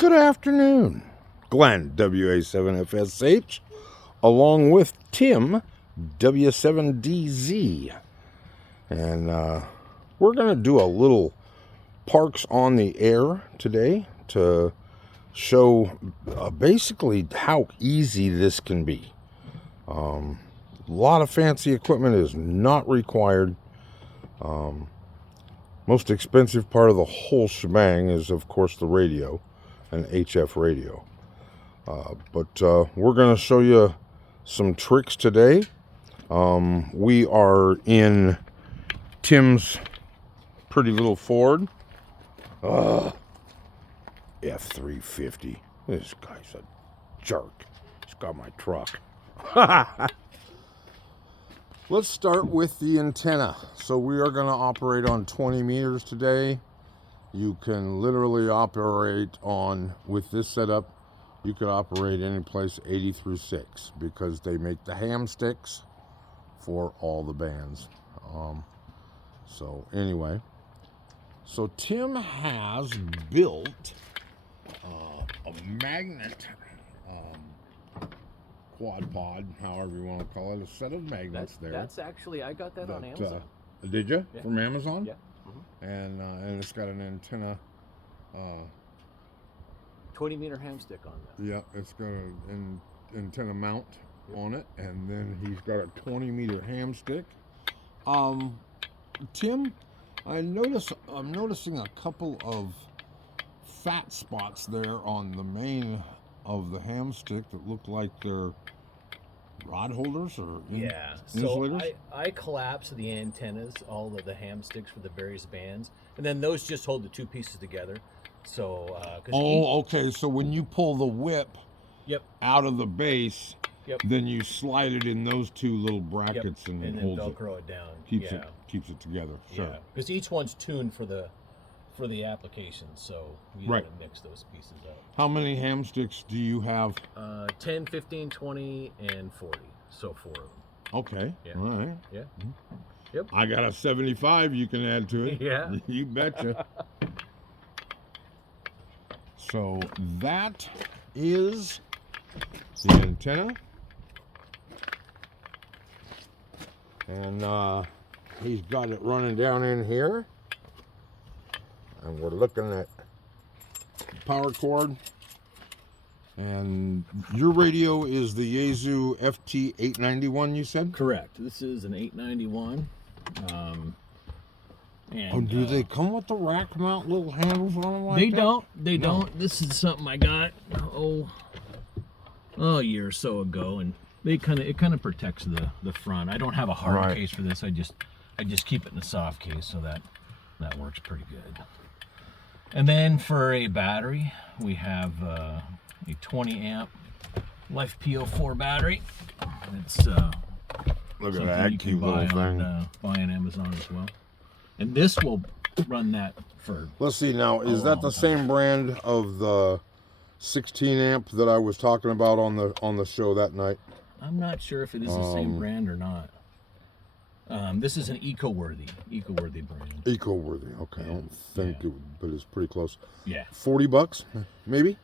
Good afternoon. Glenn, WA7FSH, along with Tim, W7DZ. And we're going to do a little Parks on the Air today to show basically how easy this can be. A lot of fancy equipment is not required. Most expensive part of the whole shebang is, of course, the radio, an HF radio. But we're going to show you some tricks today. We are in Tim's pretty little Ford. F-350. This guy's a jerk. He's got my truck. Let's start with the antenna. So we are going to operate on 20 meters today. You can literally operate on, with this setup, you could operate any place 80 through 6 because they make the ham sticks for all the bands. So anyway, so Tim has built a magnet quad pod, however you want to call it, a set of magnets there. That's actually, I got that on Amazon. Did you? Yeah. From Amazon? Yeah. And it's got an antenna. 20-meter ham stick on that. Yeah, it's got an antenna mount on it, and then he's got a 20-meter ham stick. Tim, I'm noticing a couple of fat spots there on the main of the ham stick that look like they're rod holders or insulators? So I collapse the antennas, all of the ham sticks for the various bands, and then those just hold the two pieces together. So okay, so when you pull the whip out of the base, then you slide it in those two little brackets and then holds Velcro it down. Keeps it together. Sure. Yeah, because each one's tuned for the application, so you gotta mix those pieces up. How many ham sticks do you have? 10, 15, 20, and 40. So 4 of them. Okay. Yeah. All right. Yeah. Yep. I got a 75 you can add to it. Yeah. You betcha. So that is the antenna. And he's got it running down in here. And we're looking at power cord. And your radio is the Yaesu FT891, you said? Correct. This is an 891. Do they come with the rack mount little handles on them like that? They don't. This is something I got a year or so ago, and it kind of protects the front. I don't have a hard case for this. I just keep it in a soft case, so that works pretty good. And then for a battery, we have a 20 amp Life PO4 battery. It's look at that cute little thing. Buy on Amazon as well. And this will run that for. Let's see now. Is that the same brand of the 16 amp that I was talking about on the show that night? I'm not sure if it is the same brand or not. This is an eco-worthy brand. Eco-worthy. Okay, I don't think it would, but it's pretty close. Yeah. $40, maybe.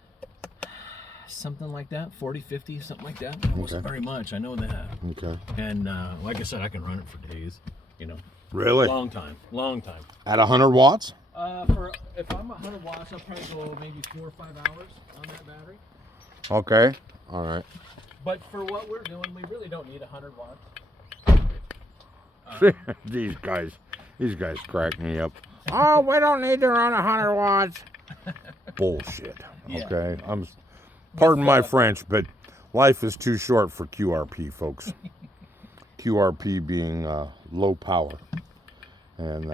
Something like that. 40, 50, something like that. Almost very much. I know that. Okay. And like I said, I can run it for days. Really? Long time. At 100 watts? If I'm 100 watts, I'll probably go maybe 4 or 5 hours on that battery. Okay. All right. But for what we're doing, we really don't need 100 watts. These guys crack me up. Oh, we don't need to run 100 watts. Bullshit. Okay. Pardon my French, but life is too short for QRP, folks. QRP being low power. And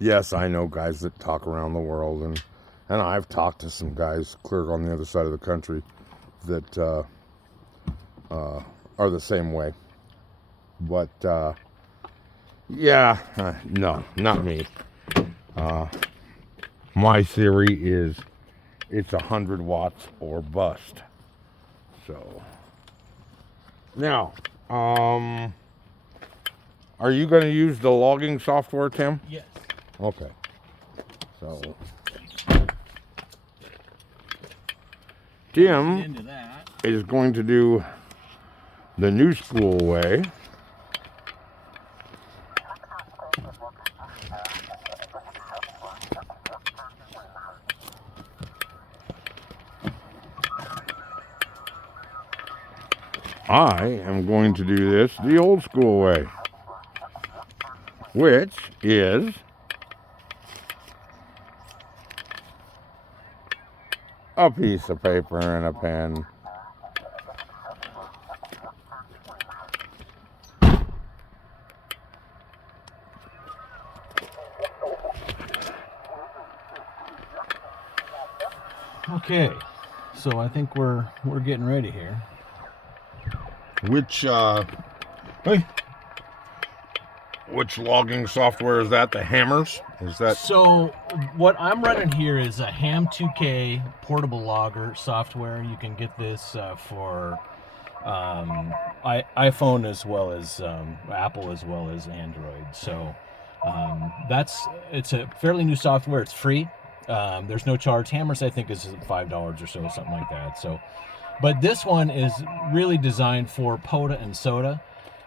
yes, I know guys that talk around the world, and I've talked to some guys clear on the other side of the country that are the same way. But no, not me. My theory is it's 100 watts or bust. So now, are you going to use the logging software, Tim? Yes. Okay. So Tim into that. is going to do the new school way. I am going to do this the old school way, which is a piece of paper and a pen. Okay, so I think we're getting ready here. Which logging software is that? The Hammers? Is that? So what I'm running here is a Ham 2K portable logger software. You can get this for iPhone as well as Apple as well as Android. So it's a fairly new software. It's free. There's no charge. Hammers I think is $5 or so, something like that. So, but this one is really designed for POTA and SOTA.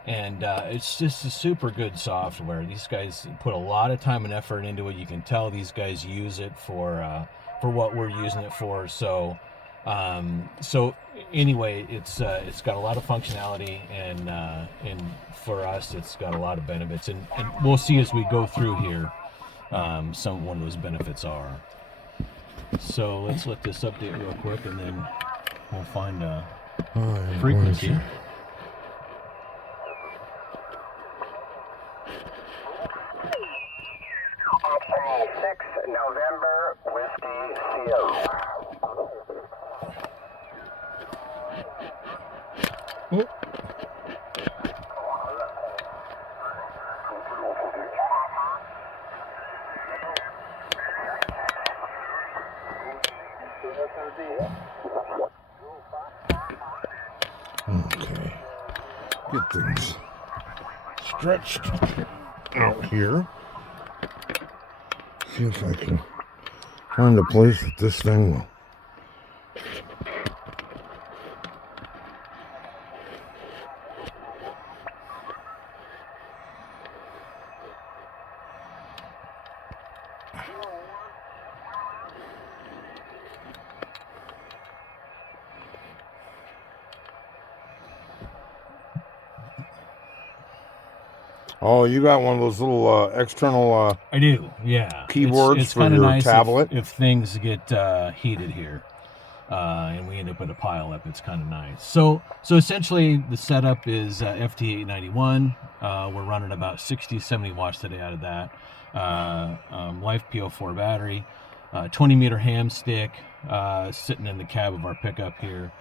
And it's just a super good software. These guys put a lot of time and effort into it. You can tell these guys use it for what we're using it for. So anyway, it's got a lot of functionality, and for us, it's got a lot of benefits. And we'll see as we go through here one of those benefits are. So let's let this update real quick, and then we'll find a frequency. 6 November Whiskey Sierra. Okay. Get things stretched out here. See if I can find a place that this thing will. Oh, you got one of those little external I do, yeah. keyboards it's for kinda your nice tablet? If things get heated here, and we end up with a pile up, it's kind of nice. So essentially, the setup is FT891. We're running about 60, 70 watts today out of that. Life PO4 battery, 20-meter ham stick sitting in the cab of our pickup here.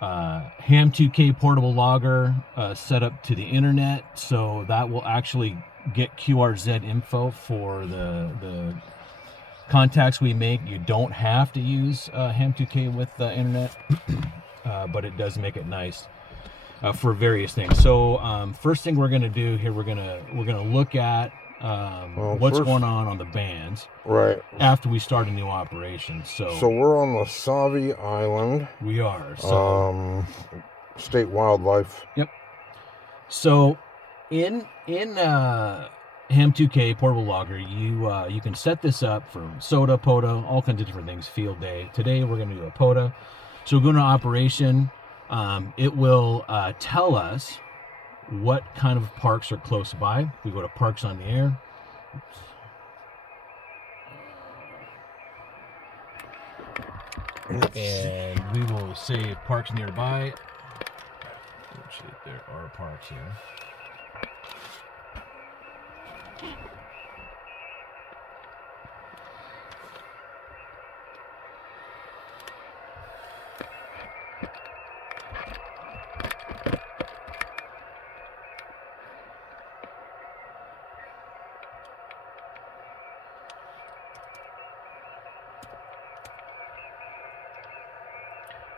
Ham 2K portable logger set up to the internet, so that will actually get QRZ info for the contacts we make. You don't have to use Ham 2K with the internet, but it does make it nice for various things. So first thing we're going to do here, we're gonna look at what's going on the bands, right after we start a new operation. So we're on the Savi Island. We are. So state wildlife. Yep. So in Ham 2K portable logger, you can set this up for SOTA, POTA, all kinds of different things. Field day. Today we're going to do a POTA. So we're going to operation. It will tell us what kind of parks are close by. We go to parks on the air. And we will say parks nearby. Actually, there are parks here.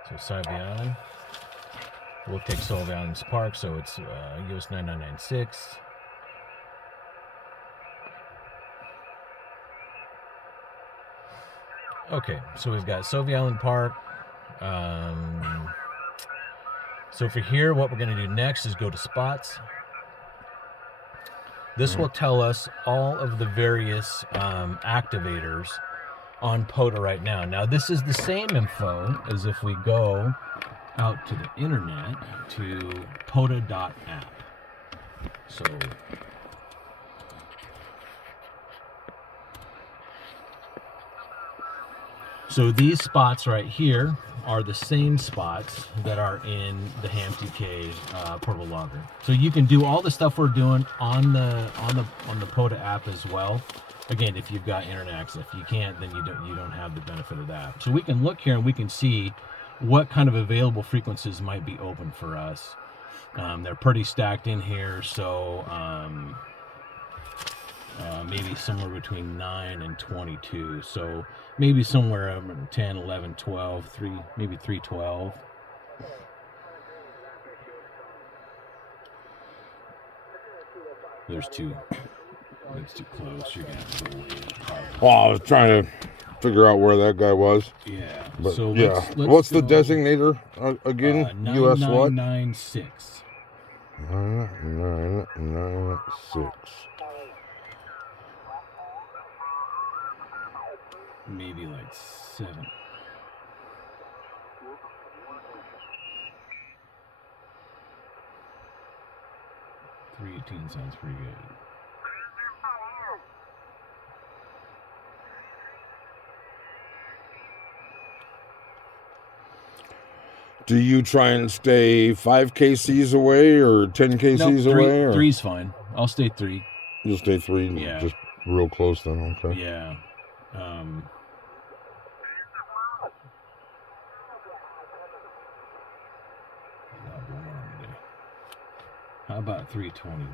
So Savi Island. We'll take Savi Island's park, so it's US 9996. Okay, so we've got Savi Island Park, So for here, what we're going to do next is go to spots. This will tell us all of the various activators on POTA right now. Now, this is the same info as if we go out to the internet to POTA.app. So these spots right here are the same spots that are in the Ham2K portable logger. So you can do all the stuff we're doing on the POTA app as well. Again, if you've got internet access. If you can't, then you don't have the benefit of that. So we can look here and we can see what kind of available frequencies might be open for us. They're pretty stacked in here, so maybe somewhere between 9 and 22. So maybe somewhere 10, 11, 12, 3, maybe 312. There's two. That's too close. You're gonna have to go away. Well, I was trying to figure out where that guy was. Yeah. But so yeah. What's the designator again? US what? 9996. 9996. Maybe like 7. $318 sounds pretty good. Do you try and stay 5 kcs away or 10 kcs away? Or? 3's fine. I'll stay 3. You'll stay 3? Yeah. Just real close then, okay. Yeah. How about 321?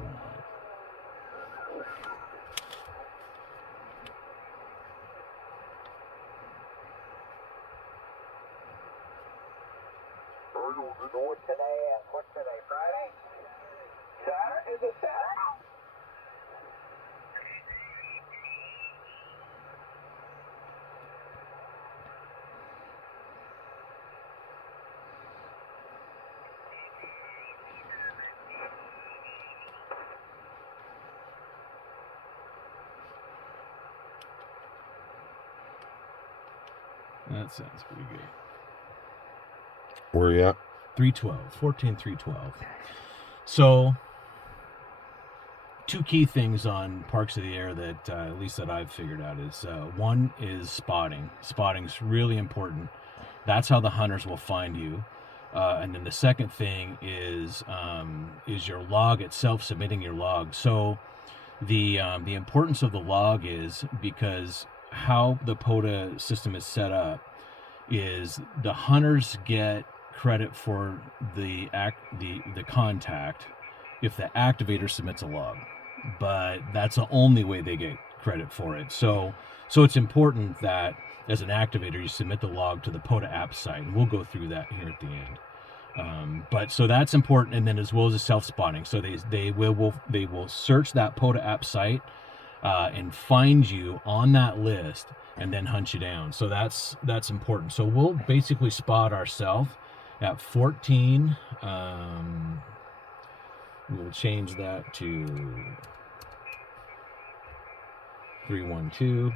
Today, what's today, Friday? Saturday? Is it Saturday? That sounds pretty good. Where are you at? 312, 14,312. So, two key things on Parks of the Air that, at least that I've figured out is, one is spotting. Spotting's really important. That's how the hunters will find you. And then the second thing is your log itself, submitting your log. So, the importance of the log is because how the POTA system is set up is the hunters get credit for the contact if the activator submits a log, but that's the only way they get credit for it. So it's important that as an activator you submit the log to the POTA app site, and we'll go through that here at the end. But so that's important, and then as well as the self-spotting. So they will search that POTA app site and find you on that list and then hunt you down. So that's important. So we'll basically spot ourselves at 14. We'll change that to 312.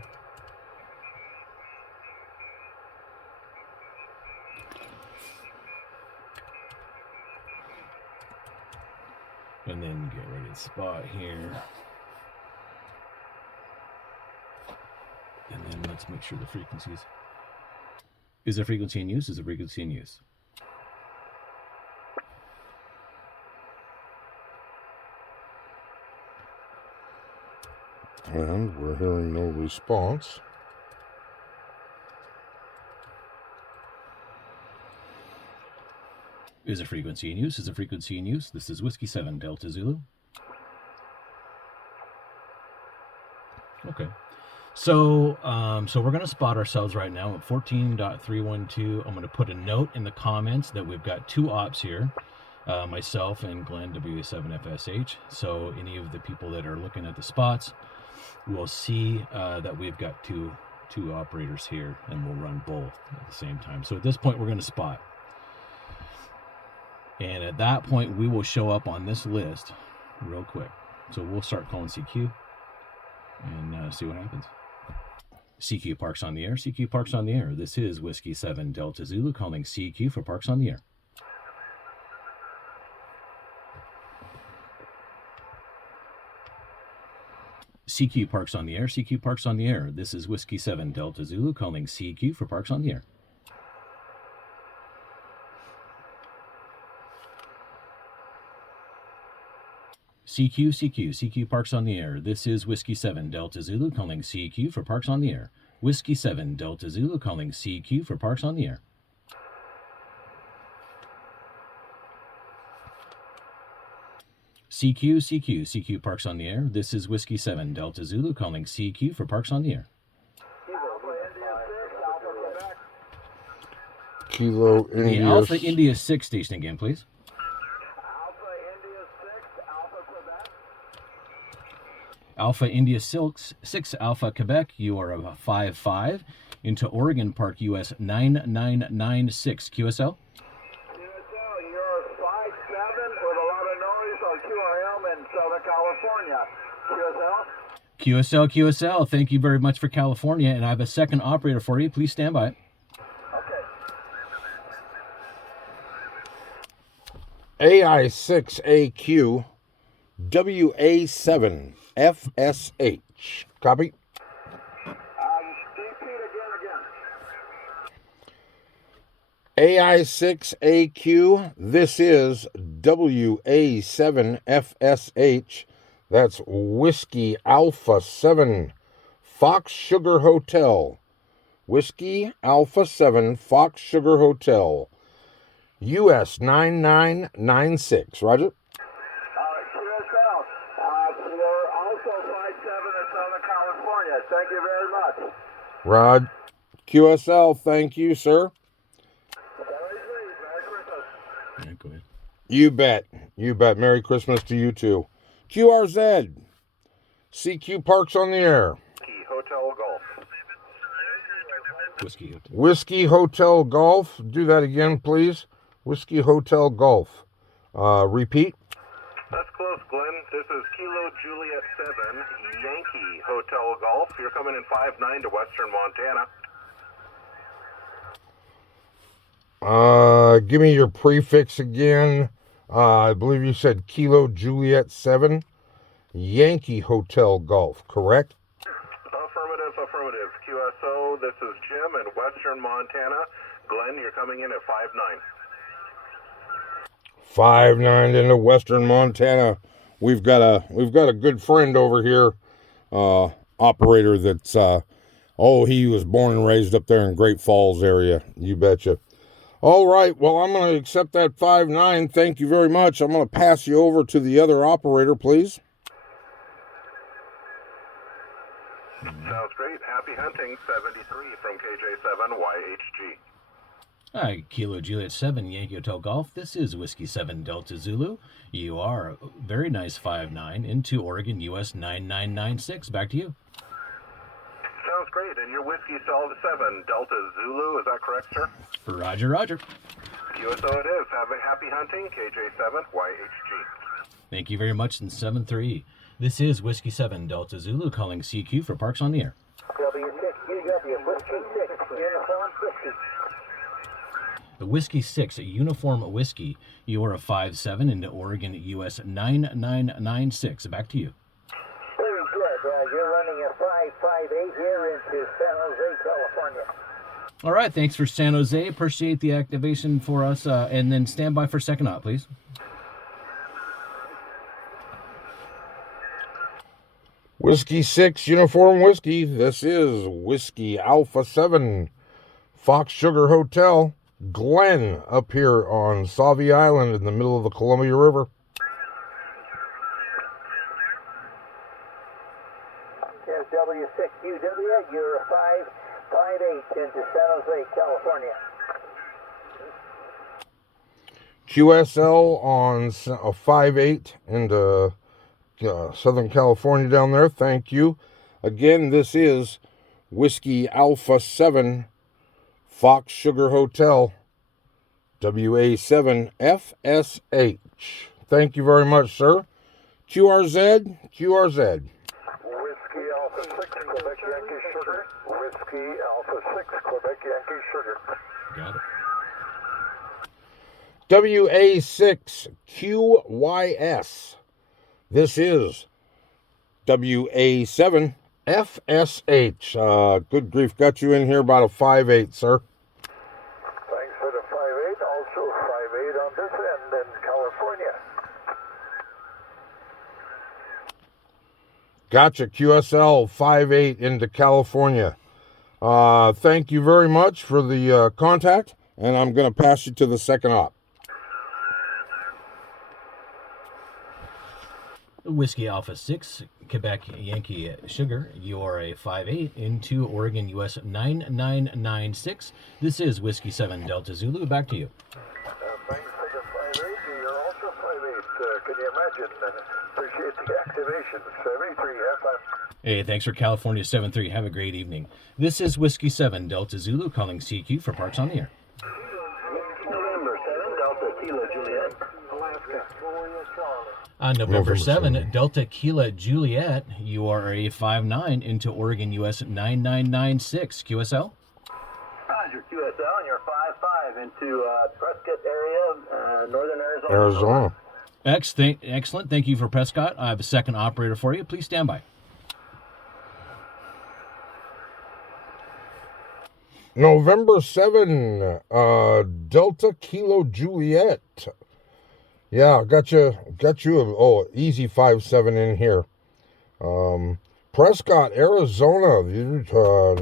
And then get ready to spot here. And then let's make sure the frequencies. Is the frequency in use? Is the frequency in use? And we're hearing no response. Is a frequency in use? Is a frequency in use? This is Whiskey 7 Delta Zulu. Okay. So we're going to spot ourselves right now at 14.312. I'm going to put a note in the comments that we've got 2 ops here, myself and Glenn, W7FSH. So any of the people that are looking at the spots will see that we've got two two operators here, and we'll run both at the same time. So at this point, we're going to spot. And at that point, we will show up on this list real quick. So we'll start calling CQ and see what happens. CQ Parks on the air. CQ Parks on the air. This is Whiskey 7 Delta Zulu calling CQ for Parks on the air. CQ Parks on the air. CQ Parks on the air. This is Whiskey 7 Delta Zulu calling CQ for Parks on the air. CQ Parks on the air. This is Whiskey 7 Delta Zulu calling CQ for Parks on the air. Whiskey 7 Delta Zulu calling CQ for Parks on the air. CQ Parks on the air. This is Whiskey 7 Delta Zulu calling CQ for Parks on the air. Kilo India. The Alpha India 6 station again, please. Alpha India 6 Alpha Quebec, you are a 5-5 into Oregon Park, US 9996 QSL. QSL, you're 5-7 with a lot of noise on QRM in Southern California. QSL, thank you very much for California, and I have a second operator for you. Please stand by. Okay. AI6AQ WA7FSH. Copy. Repeat again. AI6AQ, this is WA7FSH. That's Whiskey Alpha 7 Fox Sugar Hotel. Whiskey Alpha 7 Fox Sugar Hotel. US 9996. Roger. QSL, you're also 5-7 in Southern California. Thank you very much. Rod. QSL, thank you, sir. Merry Christmas. Yeah, go ahead. You bet. You bet. Merry Christmas to you too. QRZ. CQ Parks on the air. Hotel Golf. Whiskey Hotel Golf. Do that again, please. Whiskey Hotel Golf. Repeat. That's close, Glenn. This is Kilo Juliet 7 Yankee Hotel Golf. You're coming in 5-9 to Western Montana. Give me your prefix again. I believe you said Kilo Juliet 7 Yankee Hotel Golf, correct? Affirmative. QSO, this is Jim in Western Montana. Glenn, you're coming in at 5-9. 5-9 into Western Montana. We've got a good friend over here, operator that's he was born and raised up there in Great Falls area. You betcha. All right, well, I'm going to accept that 5-9. Thank you very much. I'm going to pass you over to the other operator, please. Sounds great. Happy hunting, 73 from KJ7YHG. Hi, Kilo Juliet 7 Yankee Hotel Golf. This is Whiskey 7 Delta Zulu. You are a very nice 5-9 into Oregon, US 9996. Back to you. Sounds great. And your Whiskey 7 Delta Zulu, is that correct, sir? Roger. QSO it is. Have a happy hunting, KJ7YHG. Thank you very much, and 7-3. This is Whiskey 7 Delta Zulu calling CQ for Parks on the Air. W6DZ, Whiskey 6, Uniform Whiskey. The Whiskey 6 Uniform Whiskey. You are a 5-7 into Oregon, US 9996. Back to you. Very good. You're running a 558 here into San Jose, California. All right, thanks for San Jose. Appreciate the activation for us. And then stand by for second op, please. Whiskey 6 Uniform Whiskey. This is Whiskey Alpha 7 Fox Sugar Hotel. Glenn up here on Sauvie Island in the middle of the Columbia River. Here's W6UW. You're a 558 into San Jose, California. QSL on a 5-8 into Southern California down there. Thank you. Again, this is Whiskey Alpha 7 Fox Sugar Hotel, WA7FSH. Thank you very much, sir. QRZ, QRZ. Whiskey Alpha 6, Quebec Yankee Sugar. Whiskey Alpha 6, Quebec Yankee Sugar. Got it. WA6QYS. This is WA7FSH. Good grief, got you in here about a 5'8", sir. Thanks for the 5'8", also 5'8" on this end in California. Gotcha, QSL 5'8" into California. Thank you very much for the contact, and I'm going to pass you to the second op. Whiskey Alpha 6, Quebec Yankee Sugar, you are a 5'8" into Oregon US 9996. This is Whiskey 7 Delta Zulu. Back to you. Thanks for the 5'8", you're also 5'8". Can you imagine? Appreciate the activation. 73, have fun. Hey, thanks for California 7-3. Have a great evening. This is Whiskey 7 Delta Zulu calling CQ for Parks on the Air. November 7, Delta Kilo Juliet, Alaska. On November 7, Delta Kilo Juliet, you are a 5'9" into Oregon US 9996. QSL? Roger, QSL, and you're 5'5" into Prescott area, northern Arizona. Arizona. Excellent. Thank you for Prescott. I have a second operator for you. Please stand by. November 7, Delta Kilo Juliet. Yeah, got you easy 5'7" in here. Prescott, Arizona,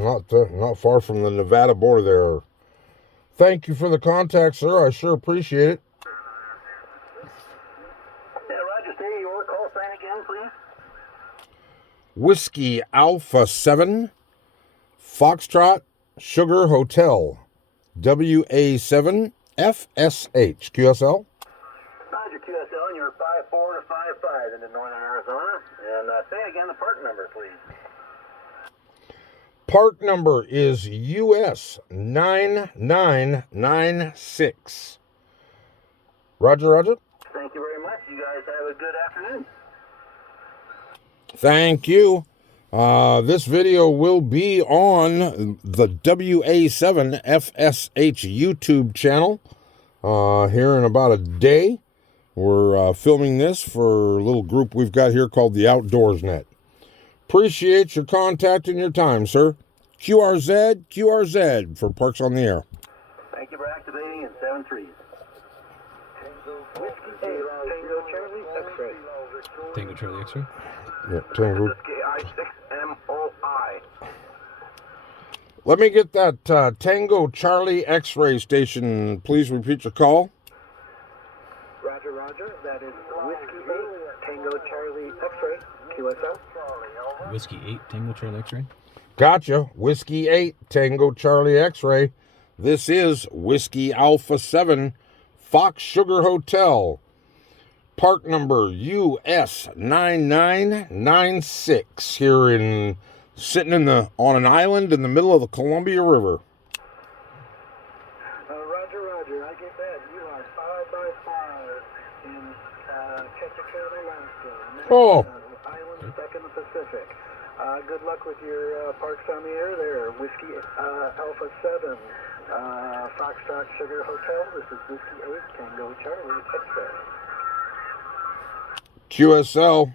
not far from the Nevada border there. Thank you for the contact, sir. I sure appreciate it. Yeah, Roger, say your call sign again, please. Whiskey Alpha 7 Foxtrot Sugar Hotel, WA7FSH. QSL? Roger, QSL, and you're 5'4" to 5'5" into northern Arizona. And say again the part number, please. Part number is US 9996. Roger. Thank you very much. You guys have a good afternoon. Thank you. This video will be on the WA7FSH YouTube channel here in about a day. We're filming this for a little group we've got here called the Outdoors Net. Appreciate your contact and your time, sir. QRZ for Parks on the Air. Thank you for activating in 7-3. Whiskey Tango Charlie X-ray. Tango Charlie X-ray. Yeah, Tango. KI6MOI. Let me get that Tango Charlie X-ray station. Please repeat your call. Roger. That is Whiskey 8 Tango Charlie X-ray. QSL. Whiskey 8, Tango Charlie X-ray. Gotcha. Whiskey 8 Tango Charlie X-ray. This is Whiskey Alpha 7 Fox Sugar Hotel. Park number US 9996 here sitting on an island in the middle of the Columbia River. Roger. I get that. You are 5'5" in Chesapeake, Alaska. Oh. Island stuck in the Pacific. Good luck with your Parks on the Air there. Whiskey Alpha 7 Foxtrot Sugar Hotel. This is Whiskey 8 Tango Charlie X-ray. QSL,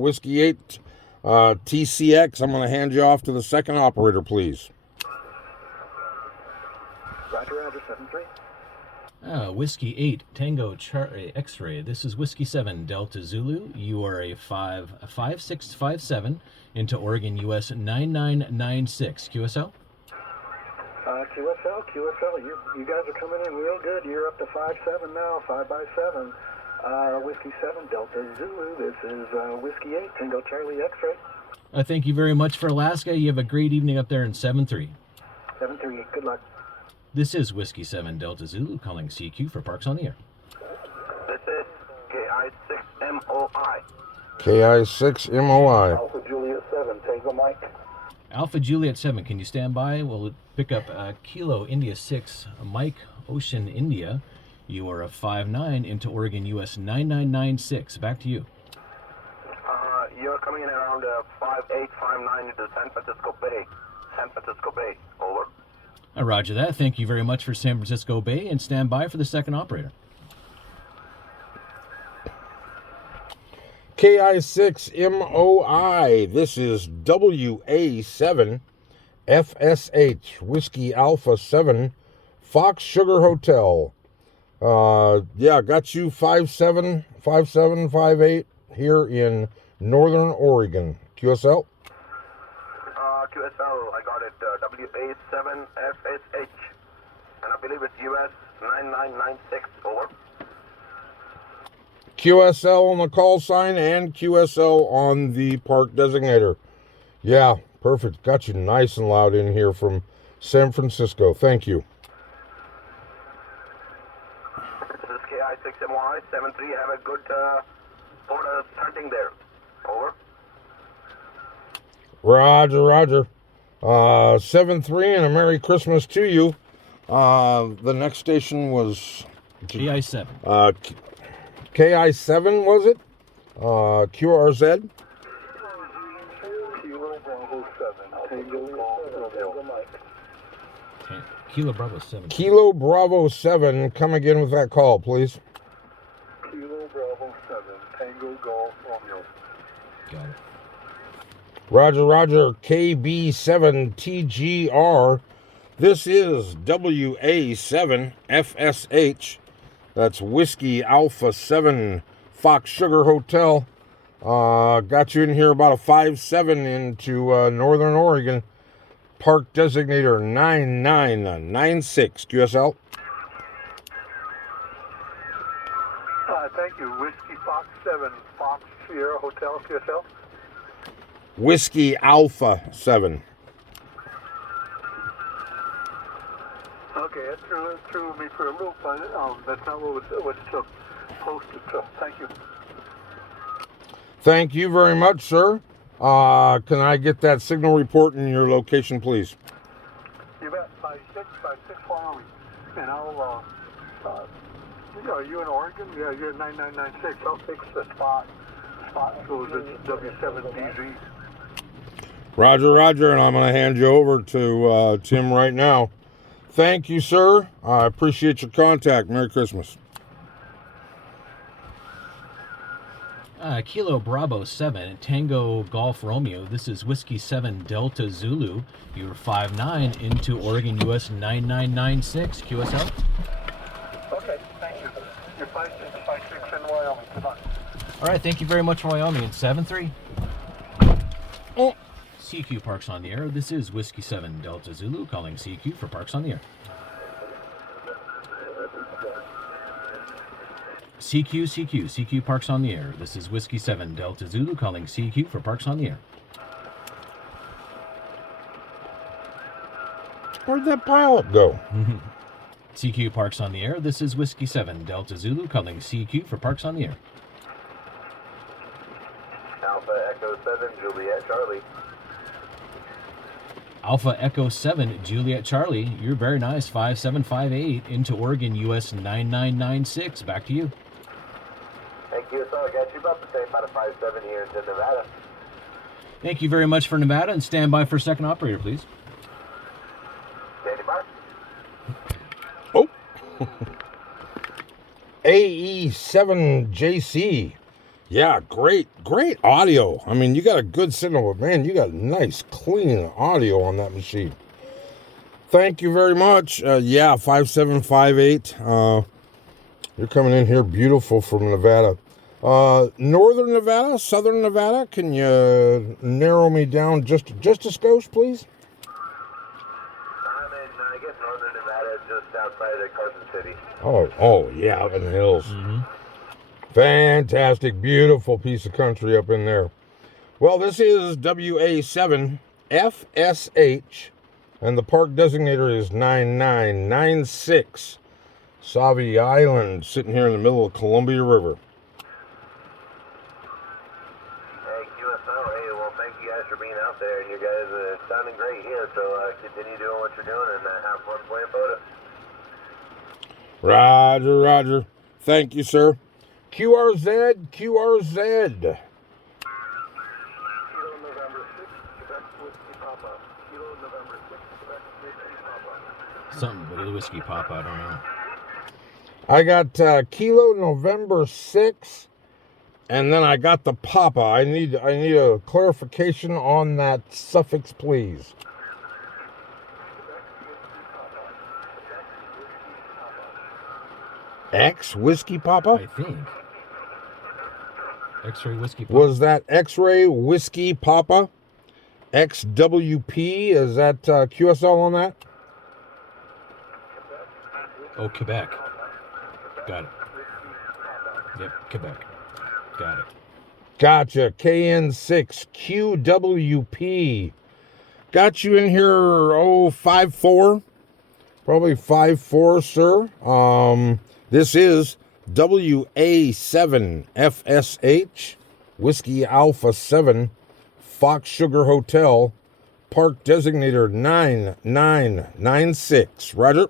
Whiskey 8, TCX. I'm going to hand you off to the second operator, please. Roger, 7-3. Whiskey 8, Tango Charlie X-ray. This is Whiskey 7, Delta Zulu. You are a 5'6" into Oregon US 9996. QSL? QSL, you guys are coming in real good. You're up to 5'7" now, 5'7". Whiskey 7, Delta Zulu. This is Whiskey 8, Tango Charlie X-ray. Thank you very much for Alaska. You have a great evening up there in 7-3. 7-3, good luck. This is Whiskey 7 Delta Zulu calling CQ for Parks on the Air. This is KI6MOI. KI6MOI. Alpha Juliet 7, Tango Mike. Alpha Juliet 7, can you stand by? We'll pick up Kilo India 6, Mike Ocean India. You are a 5-9 into Oregon US 9996. Back to you. You're coming in around 5859 into San Francisco Bay. San Francisco Bay, over. Roger that. Thank you very much for San Francisco Bay, and stand by for the second operator. KI6MOI, this is WA7FSH, Whiskey Alpha 7, Fox Sugar Hotel. Yeah, got you 575758 here in Northern Oregon. QSL? QSL, I got it, WA7FSH, and I believe it's US 9996, over. QSL on the call sign and QSL on the park designator. Yeah, perfect. Got you nice and loud in here from San Francisco. Thank you. This is KI6MY 73. Have a good POTA hunting there. Over. Roger, roger. 7-3 and a Merry Christmas to you. The next station was KI7. KI7, was it? QRZ? Kilo Bravo 7. Tango Mike. Okay. Kilo Bravo 7. Kilo Bravo 7. Come again with that call, please. Kilo Bravo 7. Tango Golf Romeo. Got it. Roger, roger. KB7TGR. This is WA7FSH. That's Whiskey Alpha 7, Fox Sugar Hotel. Got you in here about a 5-7 into Northern Oregon. Park designator 9996. QSL? Thank you. Whiskey Fox 7, Fox Sierra Hotel, QSL. Whiskey Alpha 7. Okay, that threw me for a loop, but that's not what it's posted to. Thank you. Thank you very much, sir. Can I get that signal report and your location, please? You bet. 56 Wyoming. And I'll, are you in Oregon? Yeah, you're 9996. I'll fix the spot. Goes it's W7DZ. Roger, roger, and I'm going to hand you over to Tim right now. Thank you, sir. I appreciate your contact. Merry Christmas. Kilo Bravo 7, Tango Golf Romeo. This is Whiskey 7 Delta Zulu. You're 5-9 into Oregon US 9996. QSL? Okay, thank you. You're 56 in Wyoming. Good luck. All right, thank you very much, Wyoming. It's 7-3. Oh. CQ Parks on the air. This is Whiskey 7 Delta Zulu calling CQ for Parks on the air. CQ Parks on the air. This is Whiskey 7 Delta Zulu calling CQ for Parks on the air. Where'd that pilot go? CQ Parks on the air. This is Whiskey 7 Delta Zulu calling CQ for Parks on the air. Alpha Echo 7, Juliet Charlie. Alpha Echo 7 Juliet Charlie. You're very nice. 5758 into Oregon US 9996. Back to you. Thank you. So I got you about the same out of 5-7 here in Nevada. Thank you very much for Nevada, and stand by for second operator, please. Standing by. Oh. AE7JC. Yeah, great audio. I mean, you got a good signal, but man, you got nice, clean audio on that machine. Thank you very much. Yeah, 5758. You're coming in here beautiful from Nevada. Northern Nevada, Southern Nevada, can you narrow me down just a skosh, please? I'm in, I guess, Northern Nevada, just outside of Carson City. Oh, yeah, up in the hills. Mm-hmm. Fantastic, beautiful piece of country up in there. Well, this is WA7FSH, and the park designator is 9996. Sauvie Island, sitting here in the middle of Columbia River. Hey, QSO, hey, well, thank you guys for being out there. You guys are sounding idea. So continue doing what you're doing and have fun playing POTA. Roger, roger. Thank you, sir. QRZ, QRZ. Kilo November 6, Quebec Whiskey Papa. Kilo November 6, Quebec Whiskey Papa. Something with a whiskey pop, I don't know. I got Kilo November 6, and then I got the Papa. I need a clarification on that suffix, please. X Whiskey Papa? I think. X-ray whiskey pop. Was that X-ray Whiskey Papa? XWP? Is that QSL on that? Oh, Quebec. Got it. Yep, Quebec. Got it. Gotcha. KN6QWP. Got you in here, 54. Probably 54, sir. This is WA7FSH, Whiskey Alpha 7, Fox Sugar Hotel, Park Designator 9996. Roger.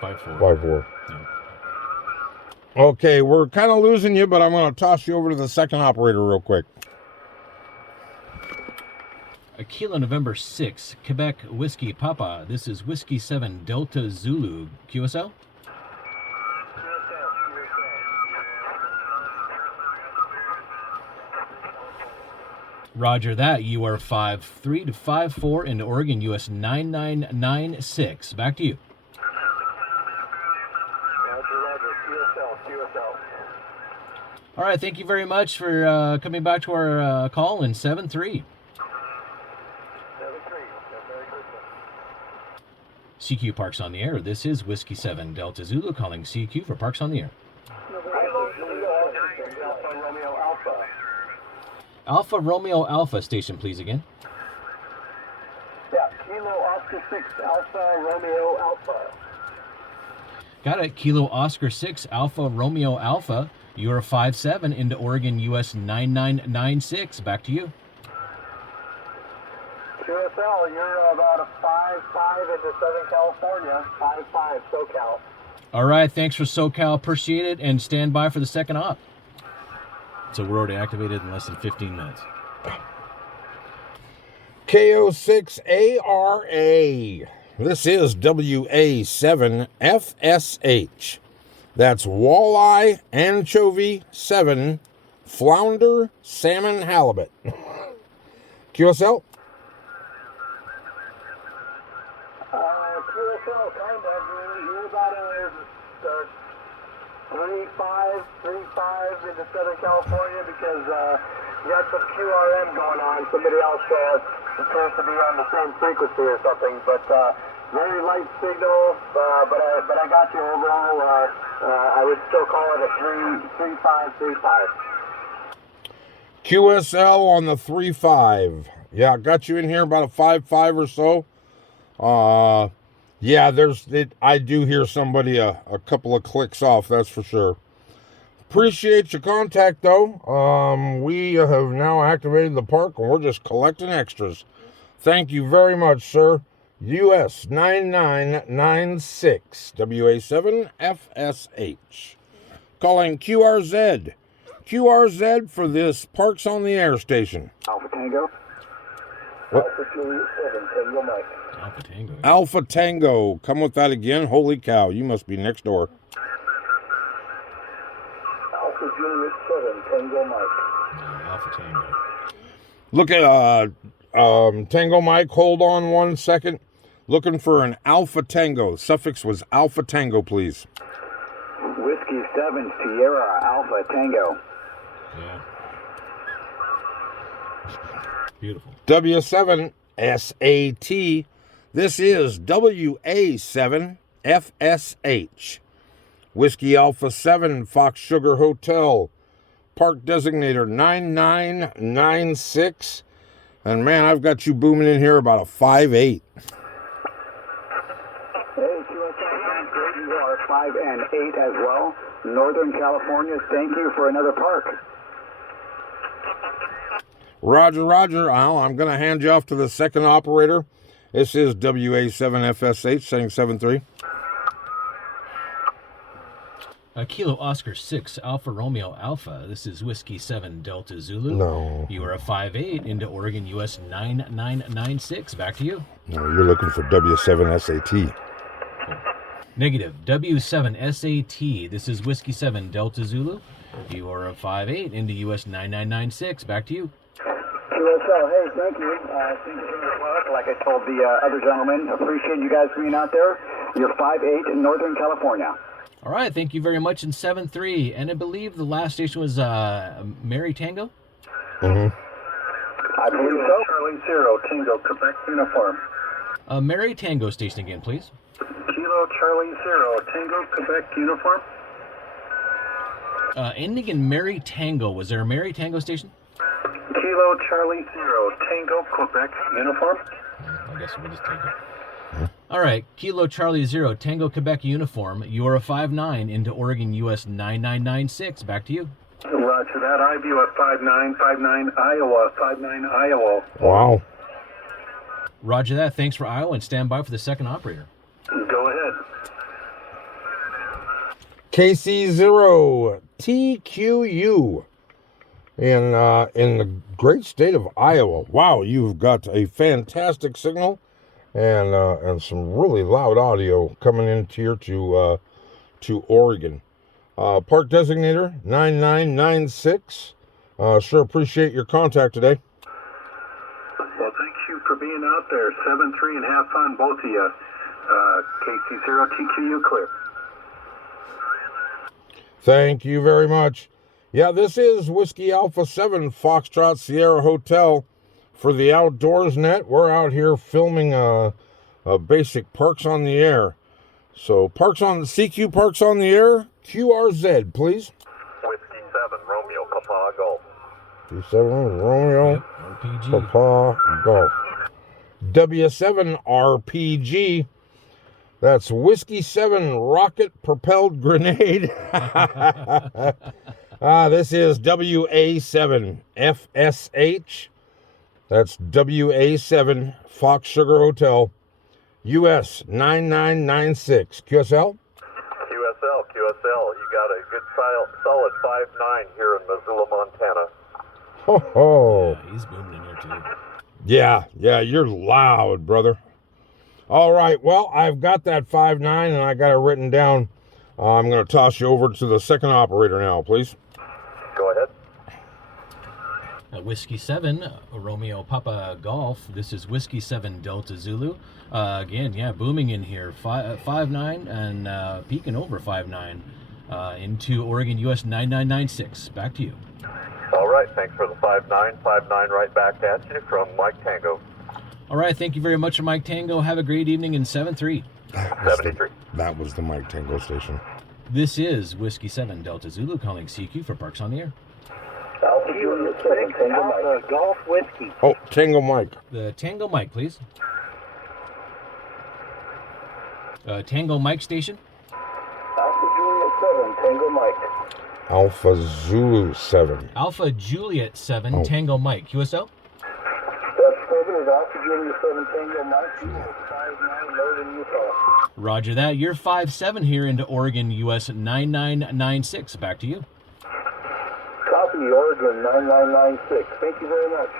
Five four. 54. Yeah. Okay, we're kind of losing you, but I'm going to toss you over to the second operator real quick. A Kilo November 6, Quebec Whiskey Papa. This is Whiskey 7 Delta Zulu. QSL? Roger that. You are 5-3 to 5-4 into Oregon, US 9996. Back to you. QSL. All right, thank you very much for coming back to our call in 7-3. 7-3. Merry Christmas. CQ Parks on the Air. This is Whiskey 7 Delta Zulu calling CQ for Parks on the Air. Alpha Romeo Alpha station, please, again. Yeah, Kilo Oscar 6, Alpha Romeo Alpha. Got it. Kilo Oscar 6 Alpha Romeo Alpha. You are 5-7 into Oregon, US 9996. Back to you. QSL, you're about a 5-5 into Southern California. 5-5 SoCal. All right, thanks for SoCal. Appreciate it. And stand by for the second op. So we're already activated in less than 15 minutes. KO6ARA. This is WA7FSH. That's walleye, anchovy, 7, flounder, salmon, halibut. QSL? QSL, kind of. You're about a 3-5 into Southern California because you got some QRM going on. Somebody else appears to be on the same frequency or something, but very light signal. But I got you overall. I would still call it a 3-5. QSL on the 3-5. Yeah, got you in here about a 5-5 or so. Yeah, I do hear somebody a couple of clicks off, that's for sure. Appreciate your contact, though. We have now activated the park, and we're just collecting extras. Thank you very much, sir. US 9996, WA7FSH. Calling QRZ. QRZ for this Parks on the Air station. Alpha Tango. What? Alpha Juliet 7, Tango Mike. Alpha Tango. Alpha Tango. Come with that again. Holy cow, you must be next door. Alpha Juliet 7, Tango Mike. Alpha Tango. Look at Tango Mike. Hold on 1 second. Looking for an Alpha Tango. Suffix was Alpha Tango, please. Whiskey 7, Sierra Alpha Tango. Yeah. Beautiful. W7SAT. This is WA7FSH. Whiskey Alpha 7, Fox Sugar Hotel. Park Designator 9996. And man, I've got you booming in here about a 5-8. Hey, QSL, you are 5-8 5 and 8 as well. Northern California, thank you for another park. Roger, Roger. Al, I'm going to hand you off to the second operator. This is WA7FSH, setting 73. Kilo Oscar 6 Alpha Romeo Alpha. This is Whiskey 7 Delta Zulu. No. You are a 5-8 into Oregon US 9996. Back to you. No, you're looking for W7SAT. Negative. W7SAT. This is Whiskey 7 Delta Zulu. You are a 5-8 into US 9996. Back to you. QSL, hey, thank you. Thank you for your luck. Like I told the other gentleman, appreciate you guys being out there. You're 5-8 in Northern California. All right, thank you very much in 7-3. And I believe the last station was Mary Tango? Mm-hmm. I believe so. Charlie 0, Tango, Quebec uniform. Mary Tango station again, please. Kilo Charlie 0, Tango, Quebec uniform. Ending in Mary Tango. Was there a Mary Tango station? Kilo Charlie 0, Tango, Quebec uniform. I guess we'll just take it. All right, Kilo Charlie 0, Tango, Quebec uniform. You are a 5-9 into Oregon US 9996. Back to you. Roger that. I view at 5959 Iowa, 59 Iowa. Wow. Roger that. Thanks for Iowa, and stand by for the second operator. Go ahead. KC0 TQU in the great state of Iowa. Wow, you've got a fantastic signal and some really loud audio coming in here to Oregon. Park designator 9996. Sure appreciate your contact today. Well, thank you for being out there. 7-3 and have fun, both of you. KC0 TQU clear. Thank you very much. Yeah, this is Whiskey Alpha 7 Foxtrot Sierra Hotel for the Outdoors Net. We're out here filming a basic Parks on the Air. So CQ Parks on the Air, QRZ, please. Whiskey 7, Romeo, Papa Golf. 7 Romeo, RPG. Papa Golf. W7 RPG. That's Whiskey 7 Rocket Propelled Grenade. This is WA7FSH. That's WA7 Fox Sugar Hotel, US 9996. QSL? QSL. You got a good solid 5-9 here in Missoula, Montana. Ho ho. Yeah, he's booming in here too. Yeah, you're loud, brother. All right, well, I've got that 5-9 and I got it written down. I'm going to toss you over to the second operator now, please. Go ahead. Whiskey 7, Romeo Papa Golf. This is Whiskey 7 Delta Zulu. Again, yeah, booming in here. 5-9 and peaking over 5-9 into Oregon US 9996. Back to you. All right, thanks for the 5-9. 5-9 right back at you from Mike Tango. All right, thank you very much, Mike Tango. Have a great evening in 7-3. 73. That was the Mike Tango station. This is Whiskey 7 Delta Zulu calling CQ for Parks on the Air. Alpha Juliet 7, Tango Mike. Golf Whiskey. Oh, Tango Mike. The Tango Mike, please. Tango Mike station. Alpha Juliet 7, Tango Mike. Alpha Zulu 7. Alpha Juliet 7, Oh. Tango Mike. QSL? That's further, Alpha Juliet 7, Tango Mike. 5-9, Northern Utah. Roger that. You're 5-7 here into Oregon US 9996. Back to you. Copy, Oregon 9996. Thank you very much.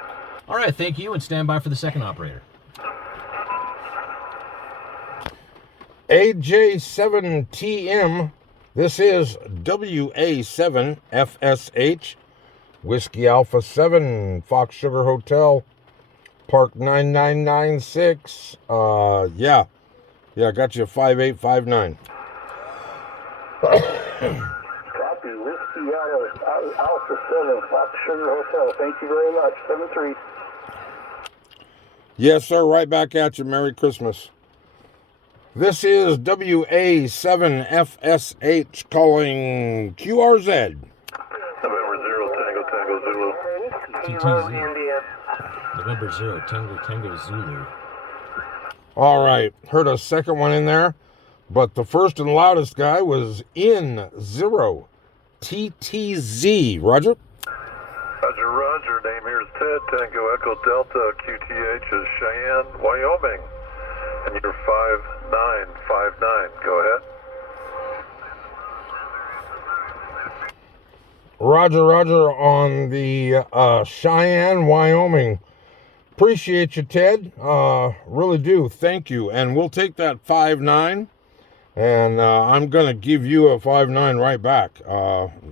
All right, thank you, and stand by for the second operator. AJ7TM. This is WA7FSH. Whiskey Alpha 7, Fox Sugar Hotel, Park 9996. Yeah, got you 5859. Copy, Whiskey Alpha 7, Fox Sugar Hotel. Thank you very much. 7-3. Yes, sir, right back at you. Merry Christmas. This is WA7FSH calling QRZ. November 0, Tango Zulu. TTZ. November 0, Tango Zulu. All right, heard a second one in there. But the first and loudest guy was in 0 TTZ. Roger? Roger, Roger. Name here is Ted. Tango Echo Delta. QTH is Cheyenne, Wyoming. And you're 5959. Go ahead. Roger, Roger on the Cheyenne, Wyoming. Appreciate you, Ted. Really do. Thank you. And we'll take that 5.9. And I'm going to give you a 5.9 right back.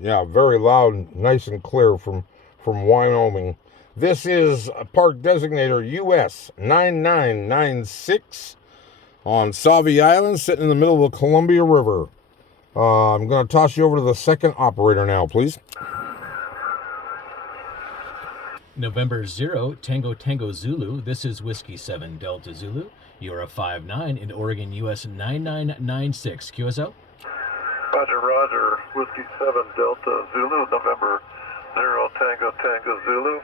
Yeah, very loud, nice and clear from Wyoming. This is Park Designator US 9996 on Sauvie Island, sitting in the middle of the Columbia River. I'm going to toss you over to the second operator now, please. November 0, Tango Tango Zulu. This is Whiskey 7 Delta Zulu. You're a 5.9 in Oregon, US 9996. QSL? Roger, Roger. Whiskey 7 Delta Zulu. November 0 Tango Tango Zulu.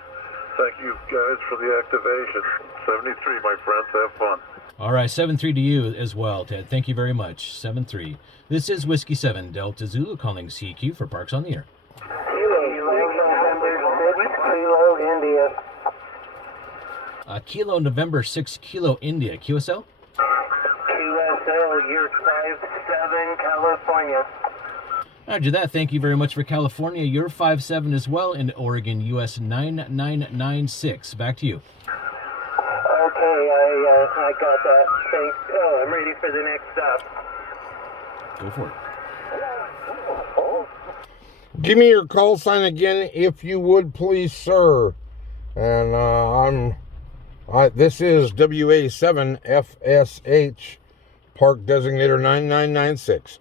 Thank you guys for the activation. 73, my friends. Have fun. All right, 7-3 to you as well, Ted. Thank you very much. 7-3. This is Whiskey 7 Delta Zulu calling CQ for Parks on the Air. Kilo India. Kilo November 6 Kilo India. QSL? QSL, year 57, California. Roger that. Thank you very much for California. You're 5-7 as well in Oregon, US 9996. Back to you. Okay, I got that. Thanks. Oh, I'm ready for the next stop. Go for it. Give me your call sign again, if you would, please, sir. And this is WA7FSH, Park Designator 9996.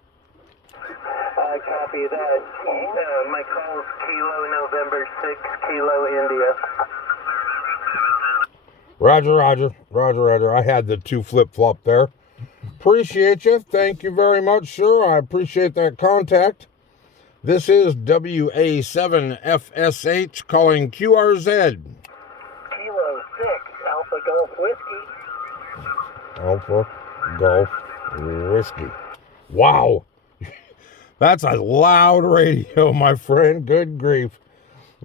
I copy that. My call is Kilo November 6, Kilo India. Roger, Roger, Roger, Roger. I had the 2 flip-flop there. Appreciate you. Thank you very much, sir. I appreciate that contact. This is WA7FSH calling QRZ. Kilo 6, Alpha Golf Whiskey. Alpha Golf Whiskey. Wow. That's a loud radio, my friend. Good grief.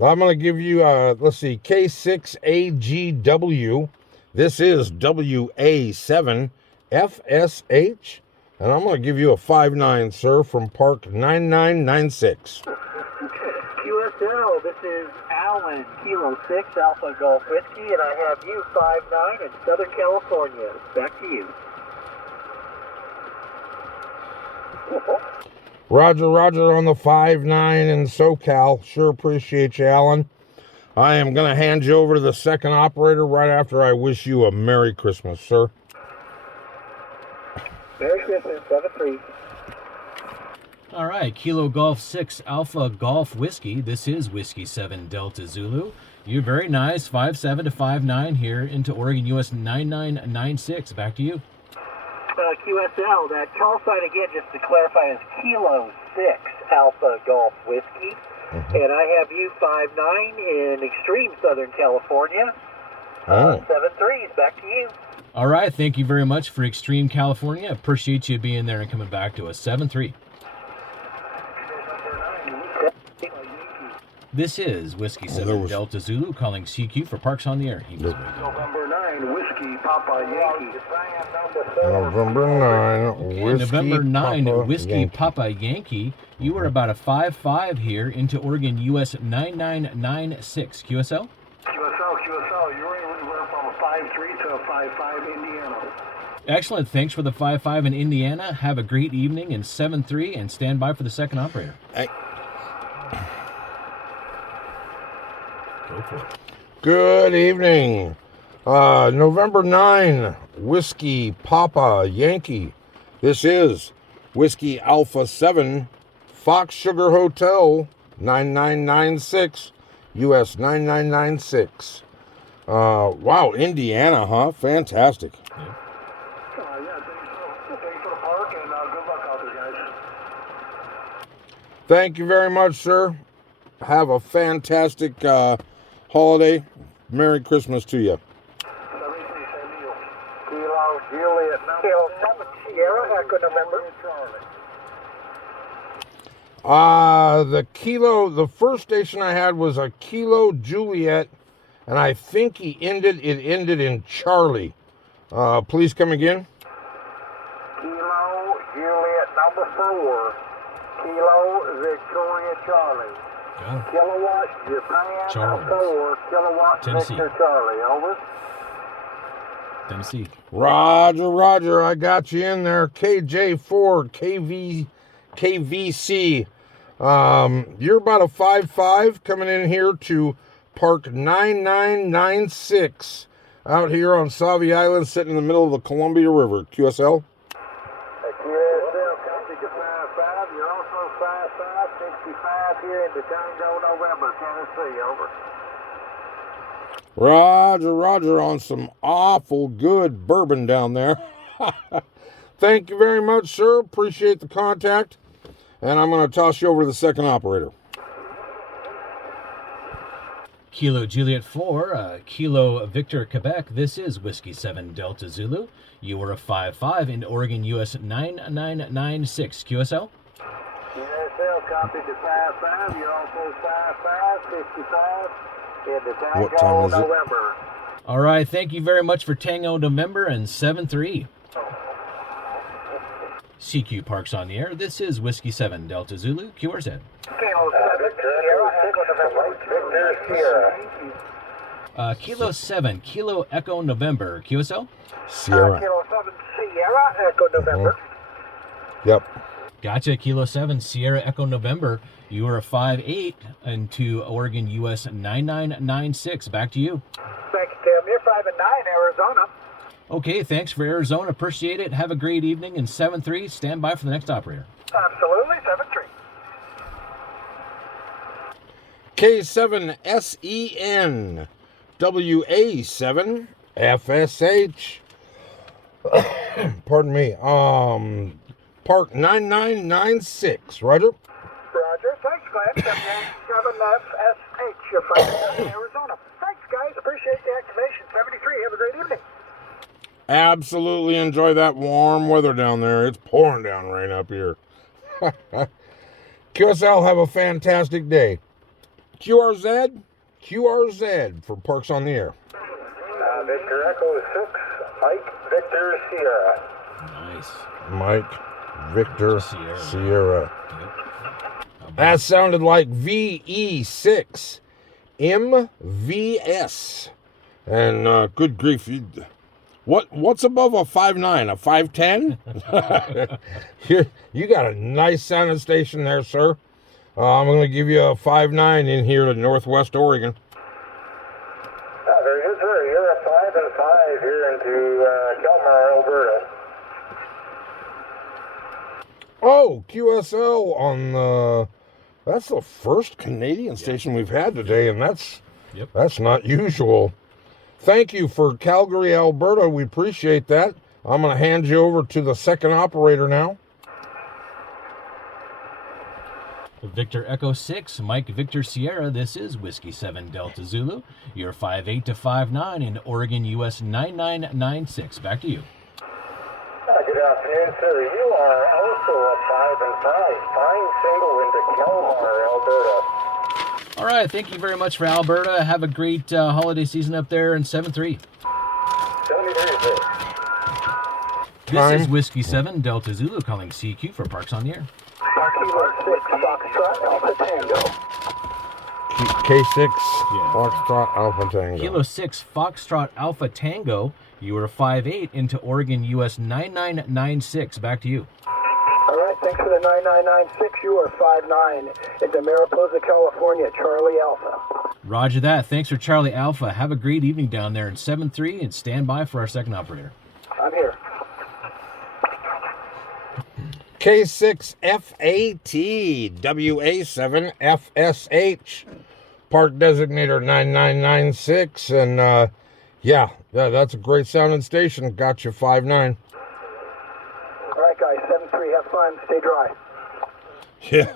I'm going to give you, let's see, K6AGW. This is WA7FSH. And I'm going to give you a 5.9, sir, from Park 9996. QSL, this is Alan, Kilo 6, Alpha Golf Whiskey, and I have you 5.9 in Southern California. Back to you. Roger, Roger on the 5.9 in SoCal. Sure appreciate you, Alan. I am going to hand you over to the second operator right after I wish you a Merry Christmas, sir. Merry Christmas, 7-3. All right, Kilo Golf 6 Alpha Golf Whiskey. This is Whiskey 7 Delta Zulu. You're very nice. 5-7 to 5-9 here into Oregon, US 9996. Back to you. QSL, that call sign again, just to clarify, is Kilo 6 Alpha Golf Whiskey. And I have you 5.9 in extreme Southern California. 7-3, back to you. All right, thank you very much for Extreme California. Appreciate you being there and coming back to us. 7-3. This is Whiskey 7 Delta Zulu calling CQ for Parks on the Air. November 9, Whiskey Papa Yankee. November 9, Whiskey November 9, Papa Whiskey Yankee. Papa Yankee. You were about a 5-5 here into Oregon, US 9996. QSL? QSL, you're anywhere from a 5-3 to a 5-5 Indiana. Excellent. Thanks for the 5-5 in Indiana. Have a great evening in 7-3 and stand by for the second operator. Go for it. Good evening. November 9, Whiskey Papa Yankee. This is Whiskey Alpha 7, Fox Sugar Hotel, 9996, US 9996. Wow, Indiana, huh? Fantastic. Yeah, thanks for the park, and good luck out there, guys. Thank you very much, sir. Have a fantastic holiday. Merry Christmas to you. Kilo Juliet, Kilo 7 Sierra, Echo November. The first station I had was a Kilo Juliet, and I think it ended in Charlie. Please come again. Kilo Juliet number 4. Kilo Victoria Charlie. Go. Kilowatt Japan Charles. 4. Kilowatt Tennessee. Victor Charlie. Over. Tennessee. Roger, I got you in there. KJ4 KVC. You're about a 5'5" coming in here to Park 9996 out here on Savi Island, sitting in the middle of the Columbia River. QSL. QSL comes to 5'5". You're also 5'5", 65 here in the Tango November, Tennessee. Over. Roger, on some awful good bourbon down there. Thank you very much, sir. Appreciate the contact. And I'm going to toss you over to the second operator. Kilo Juliet 4, Kilo Victor Quebec. This is Whiskey 7 Delta Zulu. You were a 5'5" in Oregon, US 9996. QSL? QSL copy to 5'5". You're also 5'5", 55 in the Tango What time is it? November. All right, thank you very much for Tango November and 7-3. CQ Parks on the air. This is Whiskey 7 Delta Zulu. QRZ. Kilo 7 Sierra, Echo November. Victor Sierra. Kilo 7, Kilo Echo November. QSL? Sierra. Kilo 7 Sierra, Echo November. Yep. Gotcha. Kilo 7, Sierra Echo November. You were a 5'8" into Oregon, US 9996. Back to you. Thank you, Tim. You're 5'9", Arizona. Okay, thanks for Arizona. Appreciate it. Have a great evening. And 7-3, stand by for the next operator. Absolutely, 7-3. K7SEN WA7FSH. Pardon me. Park 9996. Roger. Roger. Thanks, Glenn. W7FSH. You're 5'9", Arizona. Thanks, guys. Appreciate the activation. 73. Have a great evening. Absolutely enjoy that warm weather down there. It's pouring down rain up here. QSL, have a fantastic day. QRZ for Parks on the Air. Victor Echo 6, Mike Victor Sierra. Nice. Mike Victor Sierra. Sierra. That sounded like VE6 MVS. And good grief, what's above a 5'9", a 5'10"? You got a nice sounding station there, sir. I'm going to give you a 5'9" in here to Northwest Oregon. Very good, sir. You're at 5 and 5 here into Kelmar, Alberta. Oh, QSL on that's the first Canadian station we've had today, and that's not usual. Thank you for Calgary, Alberta. We appreciate that. I'm going to hand you over to the second operator now. Victor Echo 6, Mike Victor Sierra. This is Whiskey 7 Delta Zulu. You're 5'8" to 5'9" in Oregon, US 9996. Back to you. Good afternoon, sir. You are also at 5 and 5. Fine single into Kelmar, Alberta. All right, thank you very much for Alberta. Have a great holiday season up there, and 7-3. 73, sir. This is Whiskey 7 Delta Zulu calling CQ for Parks on the Air. Kilo 6, Foxtrot, Alpha Tango. K6 Foxtrot Alpha Tango. Kilo 6 Foxtrot Alpha Tango. You were 5'8" into Oregon, US 9996. Back to you. All right, thanks for the 9996. You are 5'9" into Mariposa, California, Charlie Alpha. Roger that. Thanks for Charlie Alpha. Have a great evening down there in 7-3 and stand by for our second operator. I'm here. K6FAT WA7FSH. Park designator 9996. And yeah, that's a great sounding station. Got you 5'9". All right, guys, 7-3. Have fun. Stay dry. Yeah,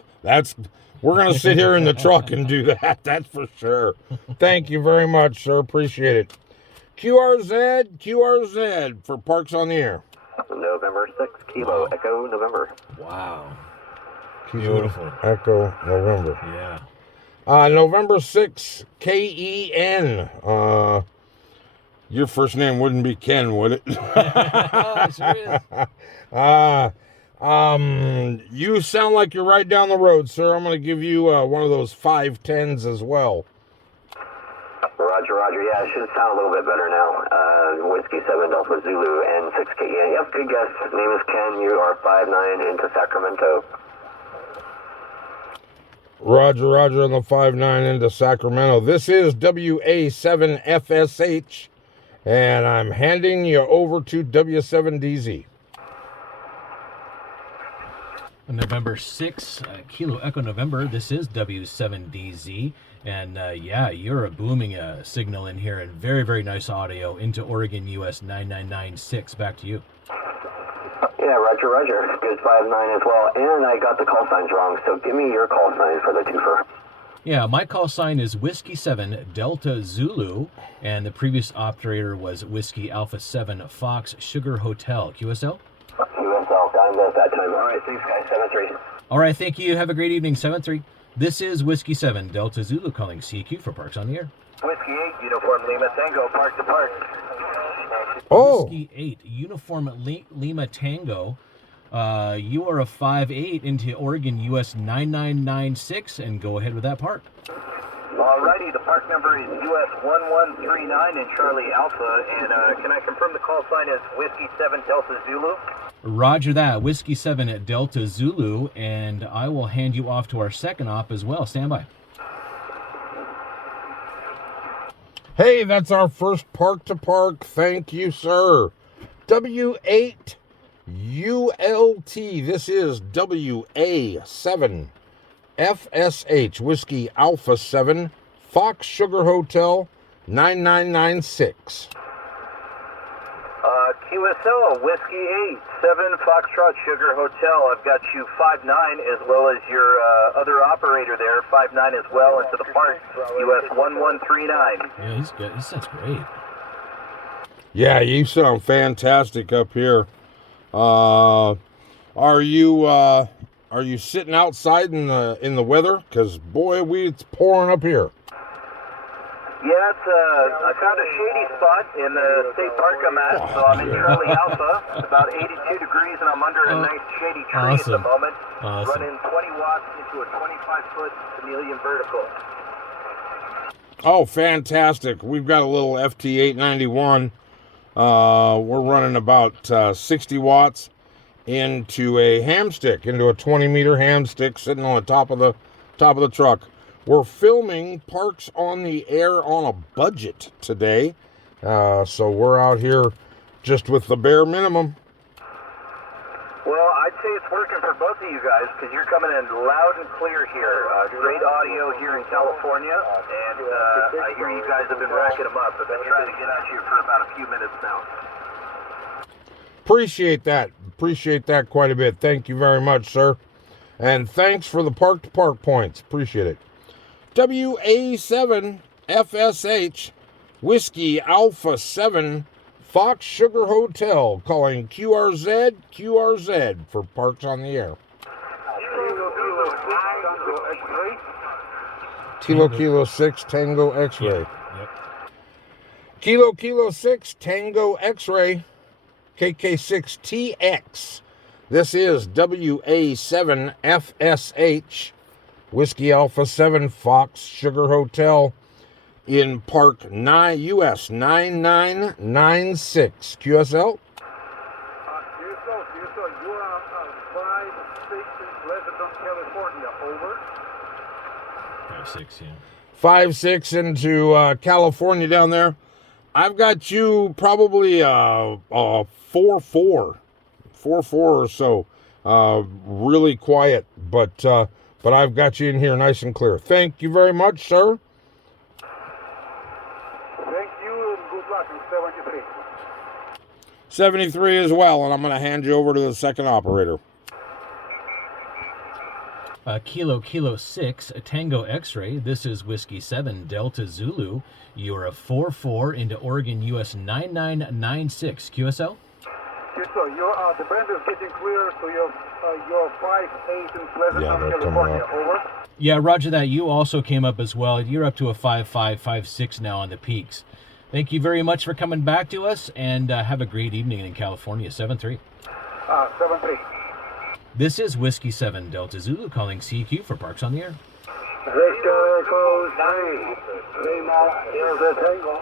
we're going to sit here in the truck and do that. That's for sure. Thank you very much, sir. Appreciate it. QRZ for Parks on the Air. November 6, Kilo Echo November. Wow. Kilo Beautiful. Echo November. Yeah. November 6, Ken. Your first name wouldn't be Ken, would it? Oh, sure is. You sound like you're right down the road, sir. I'm going to give you one of those 510s as well. Roger, roger. Yeah, it should sound a little bit better now. Whiskey 7 Delta Zulu and 6KN. Yep, good guess. Name is Ken. You are 5-9 into Sacramento. Roger, roger on the 5-9 into Sacramento. This is WA7FSH, and I'm handing you over to W7DZ. November 6, Kilo Echo November. This is W7DZ. And yeah, you're a booming signal in here, and very, very nice audio into Oregon, US 9996. Back to you. Yeah, roger, roger. Good 5-9 as well. And I got the call signs wrong, so give me your call sign for the twofer. Yeah, my call sign is Whiskey 7 Delta Zulu, and the previous operator was Whiskey Alpha 7 Fox Sugar Hotel. QSL? QSL, got him both that time. All right, thanks, guys. 7-3. All right, thank you. Have a great evening. 7-3. This is Whiskey 7 Delta Zulu calling CQ for Parks on the Air. Whiskey 8, Uniform Lima Tango, Park to Park. Oh, Whiskey 8 Uniform Lima Tango. You are a 5-8 into Oregon US 9996, and go ahead with that park. Alrighty, the park number is US 1139 in Charlie Alpha, and can I confirm the call sign is Whiskey 7 Delta Zulu? Roger that. Whiskey 7 at Delta Zulu, and I will hand you off to our second op as well. Stand by. hey, that's our first park to park. Thank you, sir. W8ULT. This is WA7FSH, Whiskey Alpha 7, Fox Sugar Hotel, 9996. QSL, Whiskey 8, 7 Foxtrot Sugar Hotel. I've got you 5-9 as well as your other operator there, 5-9 as well into the park, US 1139. Yeah, he's good. He sounds great. Yeah, you sound fantastic up here. Are you sitting outside in the weather? Because boy, it's pouring up here. Yeah, I found a shady spot in the state park I'm at, so I'm in Charlie Alpha. It's about 82 degrees, and I'm under a nice shady tree at the moment. Awesome. Running 20 watts into a 25-foot chameleon vertical. Oh, fantastic. We've got a little FT891. We're running about 60 watts into a hamstick, into a 20-meter hamstick sitting on the top of the truck. We're filming Parks on the Air on a budget today, so we're out here just with the bare minimum. Well, I'd say it's working for both of you guys because you're coming in loud and clear here. Great audio here in California, and I hear you guys have been racking them up. I've been trying to get at you for about a few minutes now. Appreciate that. Appreciate that quite a bit. Thank you very much, sir. And thanks for the park-to-park points. Appreciate it. WA7FSH, Whiskey Alpha 7, Fox Sugar Hotel, calling QRZ for Parks on the Air. Kilo 6 Tango X-Ray. Yep. Kilo 6 Tango X-Ray, KK6TX. This is WA7FSH, Whiskey Alpha 7, Fox Sugar Hotel in Park US 9996. QSL? QSL, you are 5-6 in Pleasanton, California, over. 5-6, yeah. 5-6 into California down there. I've got you probably 4-4 or so. Really quiet, but I've got you in here nice and clear. Thank you very much, sir. Thank you and good luck in 73. 73 as well, and I'm going to hand you over to the second operator. Kilo 6 Tango X-Ray. This is Whiskey 7 Delta Zulu. You are a 4-4 into Oregon US 9996. QSL? Yes, sir. The band is getting clear, so you're 5-8 in Pleasant, Yeah, they're coming California. up. Over. Yeah, roger that. You also came up as well. You're up to a 5.5, 5.6 now on the peaks. Thank you very much for coming back to us, and have a great evening in California. 7-3. 7-3. This is Whiskey 7 Delta Zulu calling CQ for Parks on the Air. Victor Echo 3. Lima Delta Tango.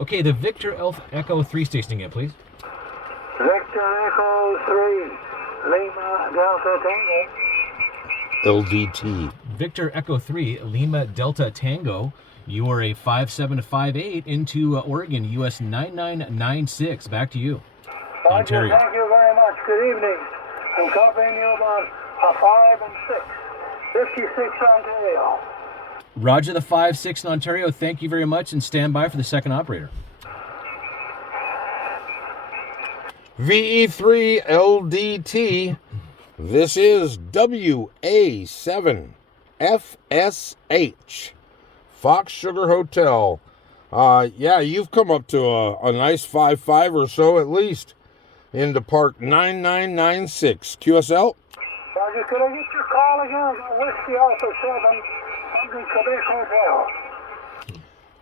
Okay, the Victor Echo 3 station again, please. Victor Echo 3. Lima Delta Tango. LDT. Victor Echo 3, Lima Delta Tango. You are a 5758 into Oregon, US 9996. Back to you. Ontario. Thank you very much. Good evening. I'm copying you about a 5 and 6. 56 Ontario. Roger the 5-6 in Ontario. Thank you very much, and stand by for the second operator. VE3 LDT. This is WA7FSH. Fox Sugar Hotel. Yeah, you've come up to a nice 5.5 or so at least into Park 9996. QSL? Roger, could I get your call again? Whiskey Alpha 7, something Quebec Hotel.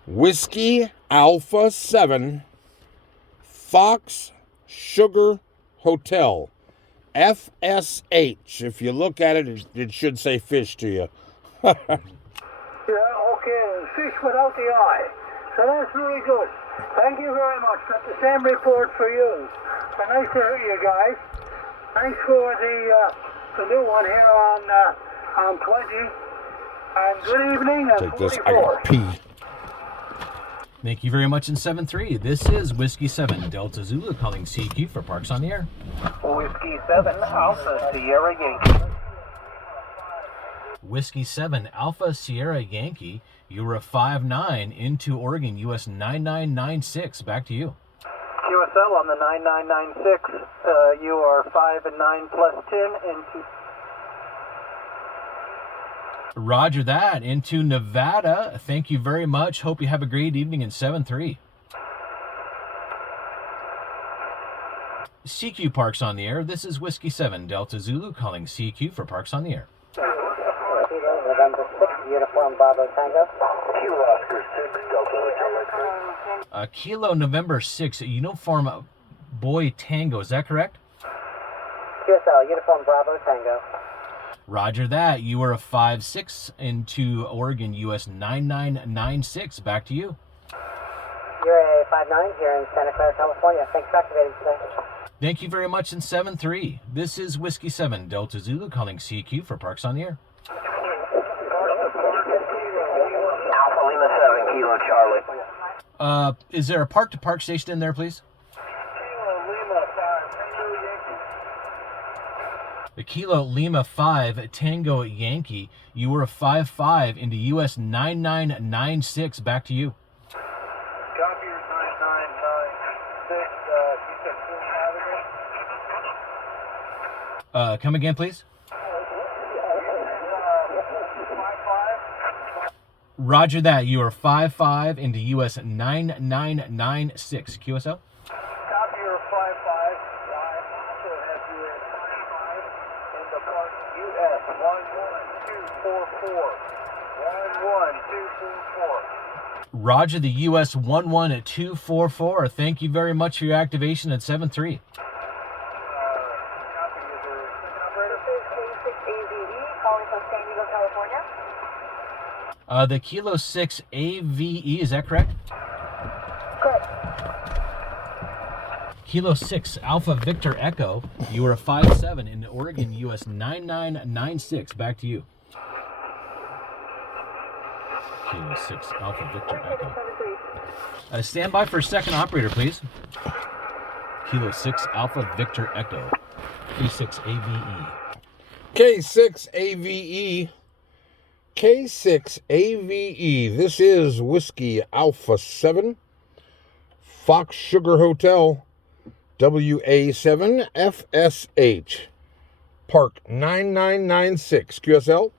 Whiskey Alpha 7, Fox Sugar Hotel. FSH. If you look at it, it should say fish to you. Yeah, okay, fish without the eye. So that's really good. Thank you very much. That's the same report for you. So nice to hear you guys. Thanks for the new one here on 20. And good evening and Take this. I 44. gotta pee. Thank you very much in 7-3. This is Whiskey 7 Delta Zulu calling CQ for Parks on the Air. Whiskey 7 Alpha Sierra Yankee. Whiskey 7 Alpha Sierra Yankee. You were a 5.9 into Oregon, US 9996. Back to you. QSL on the 9996. You are 5 and 9 plus 10 into. Roger that. Into Nevada. Thank you very much. Hope you have a great evening in 7-3. CQ Parks on the Air. This is Whiskey 7 Delta Zulu calling CQ for Parks on the Air. November 6, Uniform Bravo Tango. Kilo Oscar 6, Delta Hotel. Kilo November 6, Uniform Boy Tango. Is that correct? QSL, Uniform Bravo Tango. Roger that. You are a 5.6 into Oregon, US 9996. Back to you. You're a 5-9 here in Santa Clara, California. Thanks for activating today. Thank you very much in 7-3. This is Whiskey 7 Delta Zulu calling CQ for Parks on the Air. Alpha Lima 7, Kilo Charlie. Is there a park-to-park station in there, please? The Kilo Lima 5 Tango Yankee. You were a 5.5 into US 9996. Back to you. Copy your 9996. You said full navigate. Come again, please. 5-5. Roger that. You are 5.5 into US 9996. QSL? Copy your 5-5. I also have you at 5-5 in the park US 11244. 11244. Roger the US 11244. Thank you very much for your activation at 7-3. The Kilo 6 AVE, is that correct? Correct. Kilo 6 Alpha Victor Echo. You are a 5.7 in Oregon, US 9996. Back to you. Kilo 6 Alpha Victor Echo. Stand by for a second operator, please. Kilo 6 Alpha Victor Echo. K6 AVE. K6 AVE. K6 AVE. This is Whiskey Alpha 7, Fox Sugar Hotel, WA7FSH, Park 9996. QSL?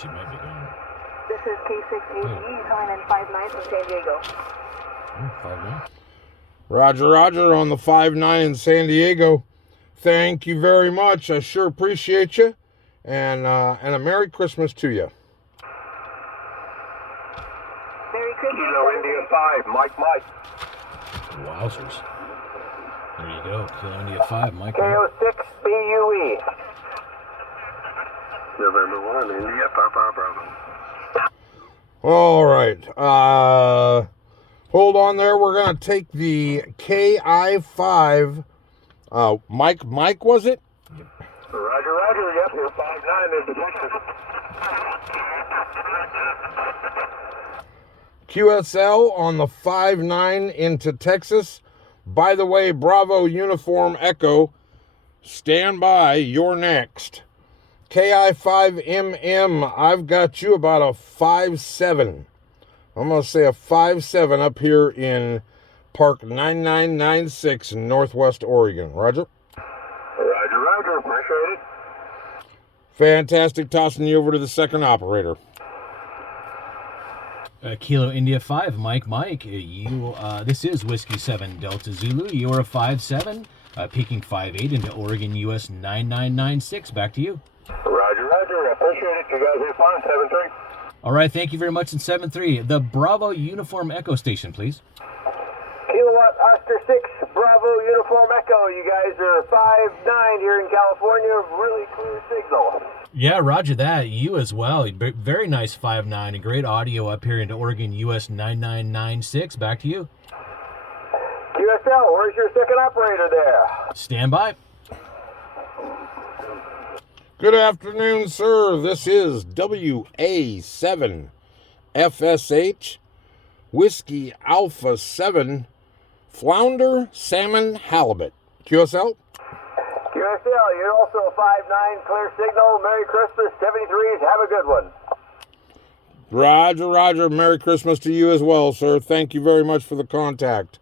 She might be gone. This is K6AG coming in 59 from San Diego. 5-9. Roger, Roger on the 5-9 in San Diego. Thank you very much. I sure appreciate you. And a Merry Christmas to you. Merry Christmas. Kilo India 5, Mike. Wowzers. There you go. Kilo India 5, Mike. KO6 BUE. November 1, India, Papa Bravo. All right. Hold on there. We're going to take the KI5. Mike, was it? Roger, yep, you're 5-9 into Texas. QSL on the 5-9 into Texas. By the way, Bravo Uniform Echo, stand by, you're next. KI5MM, I've got you about a 5-7. I'm going to say a 5-7 up here in Park 9996 in Northwest Oregon. Roger? Roger, appreciate it. Fantastic. Tossing you over to the second operator. Kilo India 5, Mike. You, this is Whiskey 7 Delta Zulu. You're a 5-7, peaking 5-8 into Oregon, US 9996. Back to you. Roger, appreciate it. You guys are fine, 7-3. All right, thank you very much in 7-3. The Bravo Uniform Echo Station, please. Kilowatt Oscar 6, Bravo Uniform Echo. You guys are 5-9 here in California. Really clear signal. Yeah, roger that. You as well. Very nice 5-9 and great audio up here into Oregon, US 9996. Back to you. QSL, where's your second operator there? Stand by. Good afternoon, sir. This is WA7FSH, Whiskey Alpha 7, Flounder, Salmon, Halibut. QSL? QSL, you're also a 5-9, clear signal. Merry Christmas, 73s. Have a good one. Roger. Merry Christmas to you as well, sir. Thank you very much for the contact.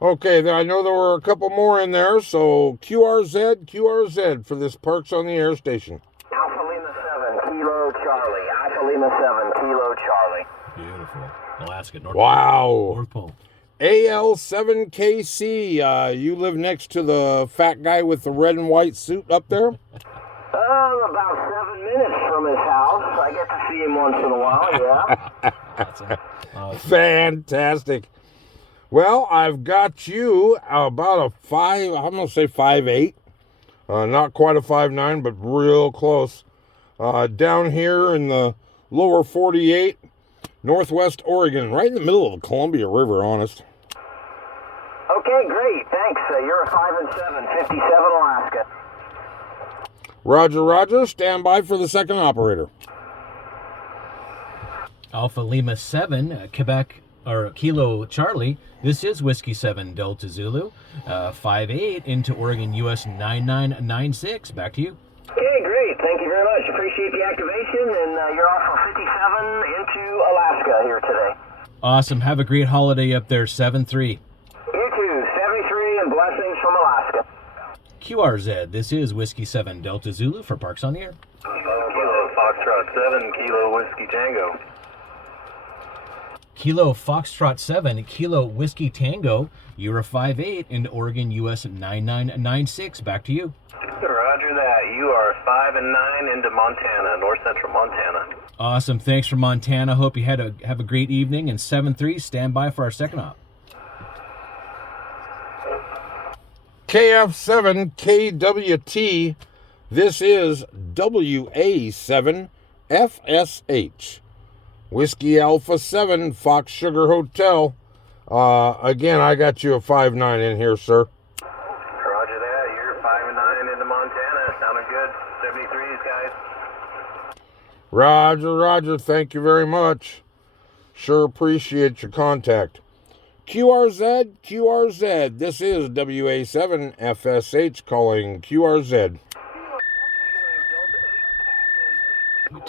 Okay, I know there were a couple more in there, so QRZ for this Parks on the Air station. Alpha Lima 7, Kilo Charlie. Alpha Lima 7, Kilo Charlie. Beautiful. Alaska, North Wow. North Pole. AL7KC, you live next to the fat guy with the red and white suit up there? About 7 minutes from his house. I get to see him once in a while, yeah. Fantastic. Well, I've got you about a 5, I'm going to say 5'8". Not quite a 5'9", but real close. Down here in the lower 48, Northwest Oregon, right in the middle of the Columbia River, honest. Okay, great. Thanks. You're a 5-7, 57 Alaska. Roger. Stand by for the second operator. Alpha Lima 7, Quebec, or Kilo Charlie. This is Whiskey 7 Delta Zulu. 5-8 into Oregon, US 9996. Back to you. Okay, great. Thank you very much. Appreciate the activation, and you're off from 57 into Alaska here today. Awesome. Have a great holiday up there, 7-3. You too. 73 and blessings from Alaska. QRZ, this is Whiskey 7 Delta Zulu for Parks on the Air. Kilo Foxtrot 7, Kilo Whiskey Tango. Kilo Foxtrot 7, Kilo Whiskey Tango. You're a 5-8 into Oregon, US 9996. Back to you. Roger that. You are 5-9 into Montana, north central Montana. Awesome. Thanks for Montana. Hope you have a great evening. And 7-3, stand by for our second op. KF7KWT, this is WA7FSH. Whiskey Alpha 7, Fox Sugar Hotel. Again, I got you a 5'9" in here, sir. Roger that. You're 5-9 into Montana. Sounding good. 73s, guys. Roger. Thank you very much. Sure appreciate your contact. QRZ, this is WA7FSH calling QRZ. Number 1,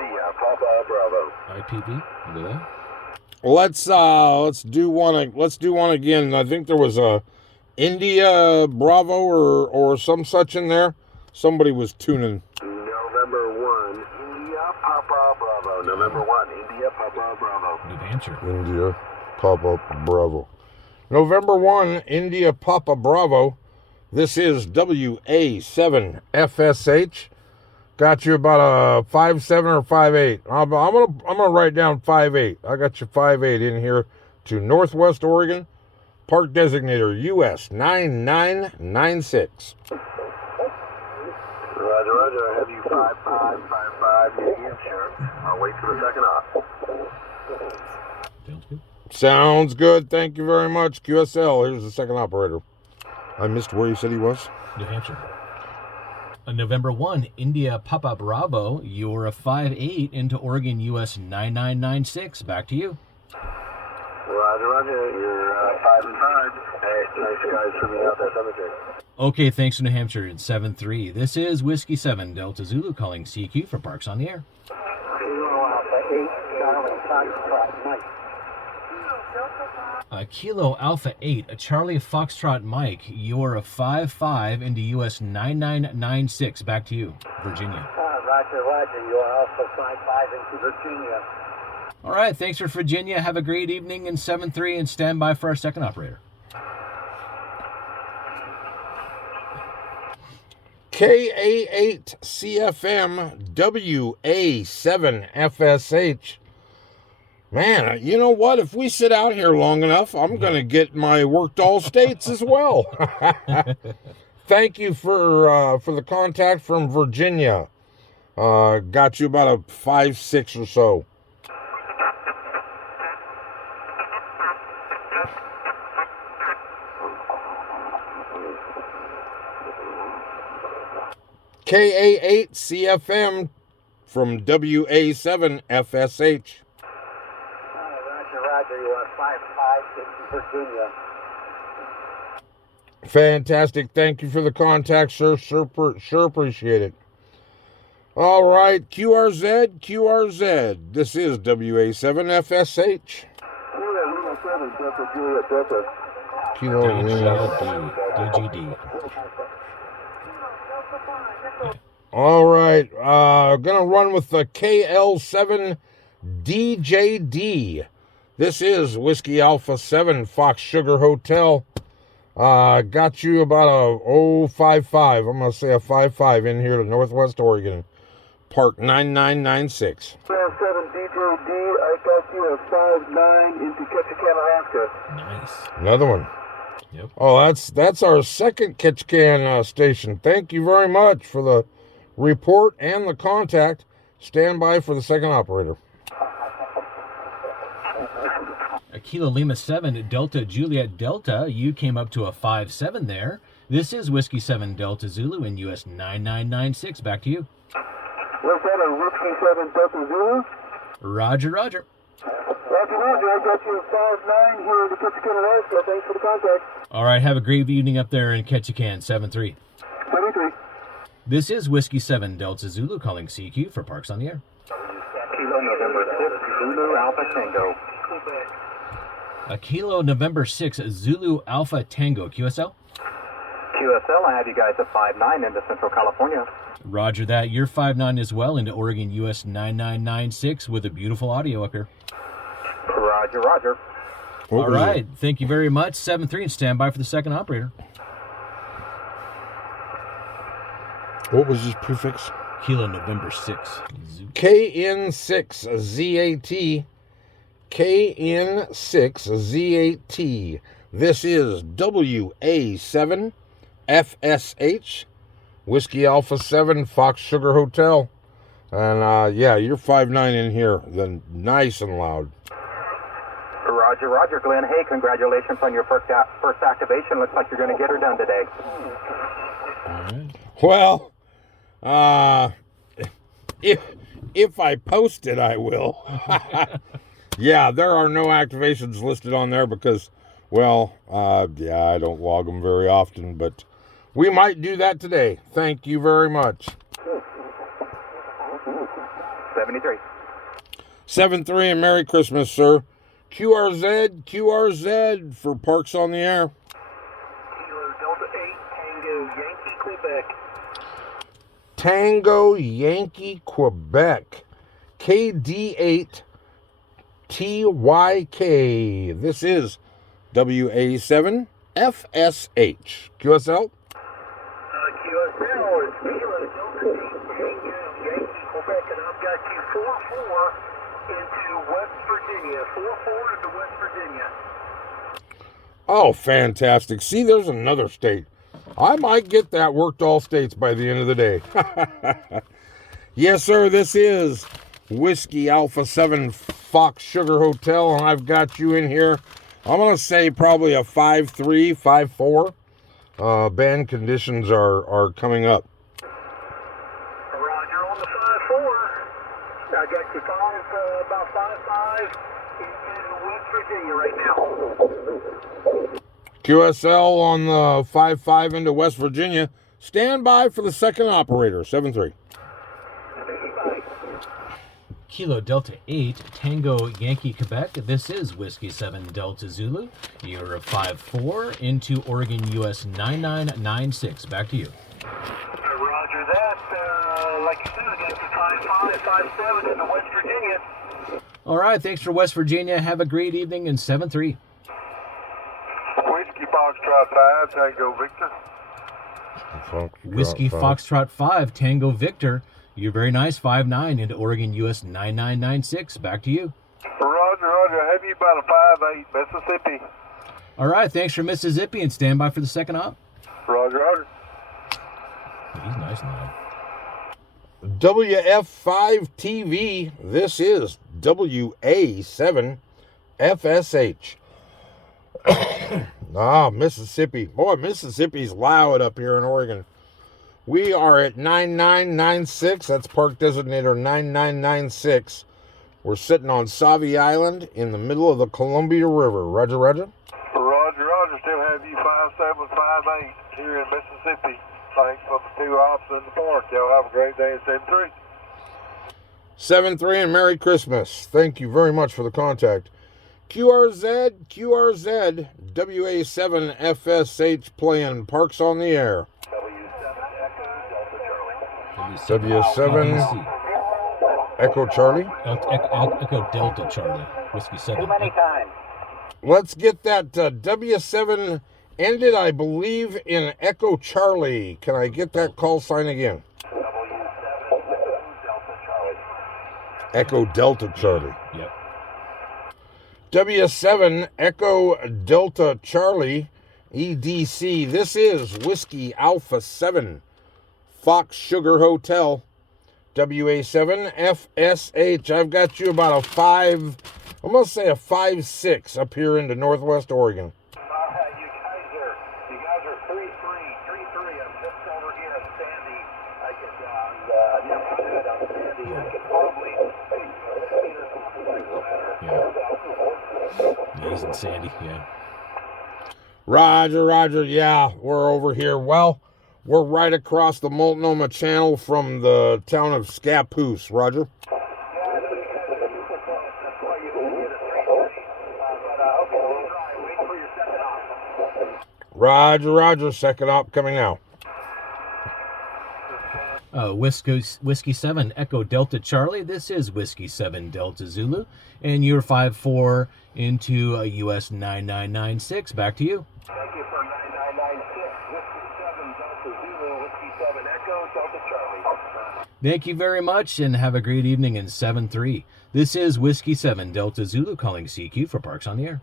India, Papa Bravo. IPV, look at that. Let's do one again. I think there was a India Bravo or some such in there. Somebody was tuning. November 1, India, Papa Bravo, November 1, India Papa Bravo. New Hampshire. India Papa Bravo. November 1, India Papa Bravo. This is WA7FSH. Got you about a 5'7" or 5'8". I'm gonna write down 5'8". I got you 5'8" in here to Northwest Oregon. Park designator US 9996. Roger, roger. I have you 5555 New Hampshire. I'll wait for the second op. Sounds good. Sounds good. Thank you very much. QSL. Here's the second operator. I missed where you said he was. New Hampshire. November 1, India Papa Bravo. You're a 5'8" into Oregon US 9996. Back to you. Roger, roger. You're 5 and 5. Hey, nice guys for me out there, cemetery. Okay, thanks to New Hampshire. It's 7-3. This is Whiskey 7 Delta Zulu calling CQ for Parks on the Air. Kilo Alpha 8, a Charlie Foxtrot Mike. You're a 5'5" into US 9996. Back to you, Virginia. Roger, roger. You're Alpha 55 into Virginia. All right, thanks for Virginia. Have a great evening in 7-3 and stand by for our second operator. KA8CFM WA7FSH. Man, you know what? If we sit out here long enough, I'm going to get my worked all states as well. Thank you for the contact from Virginia. Got you about a 5'6" or so. KA8CFM from WA7FSH. Roger, roger. You are 5'5" into Virginia. Fantastic. Thank you for the contact, sir. Sure appreciate it. All right, QRZ. This is WA7FSH. Kilo Lima. DGD. All right, gonna run with the KL7DJD. This is Whiskey Alpha 7 Fox Sugar Hotel. Got you about a 055. I'm gonna say a 55 in here to Northwest Oregon. Park 9996. 7DJD, I got you a 5'9" into Ketchikan, Alaska. Nice. Another one. Yep. Oh, that's our second Ketchikan station. Thank you very much for the report and the contact. Stand by for the second operator. Kilo Lima 7 Delta Juliet Delta. You came up to a 5'7" there. This is Whiskey 7 Delta Zulu in US 9996. Back to you. Was that a Whiskey 7 Delta Zulu? Roger, roger. Roger, roger. I got you a 5'9" here to Ketchikan, Alaska. Thanks for the contact. All right, have a great evening up there in Ketchikan, 7-3. 73. This is Whiskey 7 Delta Zulu calling CQ for Parks on the Air. Kilo November 6, Zulu Alpha Tango. Kilo November 6 Zulu Alpha Tango. QSL? QSL, I have you guys at 5'9" into Central California. Roger that. You're 5'9" as well into Oregon US 9996 with a beautiful audio up here. Roger, roger. All right. Thank you very much. 7-3 and stand by for the second operator. What was his prefix? Kilo November 6. KN6ZAT. KN6ZAT. This is WA7FSH. Whiskey Alpha 7 Fox Sugar Hotel. And yeah, you're 5'9" in here. Then nice and loud. Roger, roger, Glenn. Hey, congratulations on your first activation. Looks like you're going to get her done today. Well, if I post it, I will. Yeah, there are no activations listed on there because, well, yeah, I don't log them very often, but we might do that today. Thank you very much. 73. 7-3 and Merry Christmas, sir. QRZ for Parks on the Air. Delta 8, Tango, Yankee, Quebec. Tango, Yankee, Quebec. KD8TYK. This is WA7FSH. QSL? QSL is Kilo Delta Tango Yankee Quebec, and I've got you 4-4 into West Virginia. 4-4 into West Virginia. Oh, fantastic. See, there's another state. I might get that worked all states by the end of the day. Yes, sir, this is Whiskey Alpha 7 Fox Sugar Hotel, and I've got you in here. I'm going to say probably a 5-3, 5-4. Band conditions are coming up. Roger on the 5-4. I got you about 5-5 into West Virginia right now. QSL on the 5-5 into West Virginia. Stand by for the second operator, 7-3. Kilo Delta 8 Tango Yankee Quebec. This is Whiskey 7 Delta Zulu. You're a 5-4 into Oregon US 9996. Back to you. Roger that. Like you said, I got you 5-5, 5-7 into West Virginia. All right, thanks for West Virginia. Have a great evening in 7-3. Whiskey Foxtrot 5, Tango Victor. Whiskey Foxtrot 5 Tango Victor. You're very nice, 5-9 into Oregon US 9996. Back to you. Roger, I have you about a 5-8, Mississippi. All right, thanks for Mississippi, and stand by for the second op. Roger. He's nice now. WF5TV. This is WA7FSH. Mississippi. Boy, Mississippi's loud up here in Oregon. We are at 9996. That's park designator 9996. We're sitting on Sauvie Island in the middle of the Columbia River. Roger, roger. Roger. Still have you 5-7, 5-8 here in Mississippi. Thanks for the 2 ops in the park. Y'all have a great day at 7-3. 7-3 and Merry Christmas. Thank you very much for the contact. QRZ, WA7FSH playing Parks on the Air. W7 Echo Charlie. Echo Delta Charlie. Whiskey 7. Let's get that W7 ended, I believe, in Echo Charlie. Can I get that call sign again? Echo Delta Charlie. Yep. W7 Echo Delta Charlie, EDC. This is Whiskey Alpha 7 Fox Sugar Hotel, WA7FSH. I've got you about a 5, I'm going to say a 5-6 up here into Northwest Oregon. You guys are 3-3. I'm just over here at Sandy. I could probably Yeah, he's in Sandy, yeah. Roger, yeah, we're over here. Well, we're right across the Multnomah Channel from the town of Scappoose. Roger. Roger, second op coming now. Whiskey 7 Echo Delta Charlie. This is Whiskey 7 Delta Zulu. And you're 5-4 into US 9996. Back to you. Thank you for 9996. Whiskey 7 Delta Zulu, Whiskey 7 Echo Delta Charlie. Thank you very much, and have a great evening in 7-3. This is Whiskey 7 Delta Zulu calling CQ for Parks on the Air.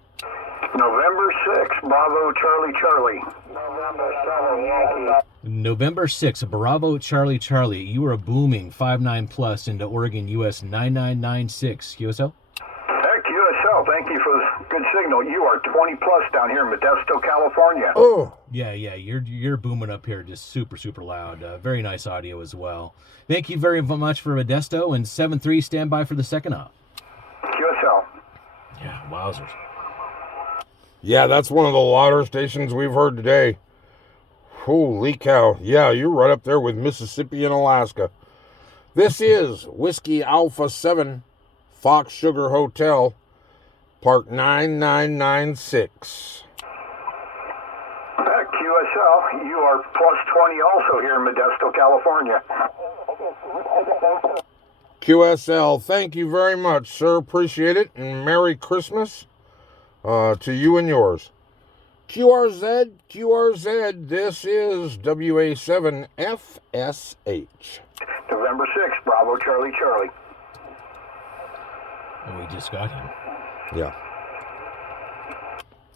November 6, Bravo Charlie Charlie. November 7 Yankee. November 6, Bravo Charlie Charlie. You are a booming 5-9 plus into Oregon US 9996. QSL? Heck, QSL, thank you for this good signal. You are 20 plus down here in Modesto, California. Oh, Yeah, you're booming up here, just super loud. Very nice audio as well. Thank you very much for Modesto, and 7-3, stand by for the second op. QSL. Yeah, wowzers. yeah, that's one of the louder stations we've heard today. Holy cow. Yeah, you're right up there with Mississippi and Alaska. This is Whiskey Alpha 7 Fox Sugar Hotel, Park 9996. QSL, you are plus 20 also here in Modesto, California. QSL, thank you very much, sir. Appreciate it. And Merry Christmas to you and yours. QRZ, this is WA7FSH. November 6th, Bravo Charlie Charlie. Oh, we just got him. Yeah.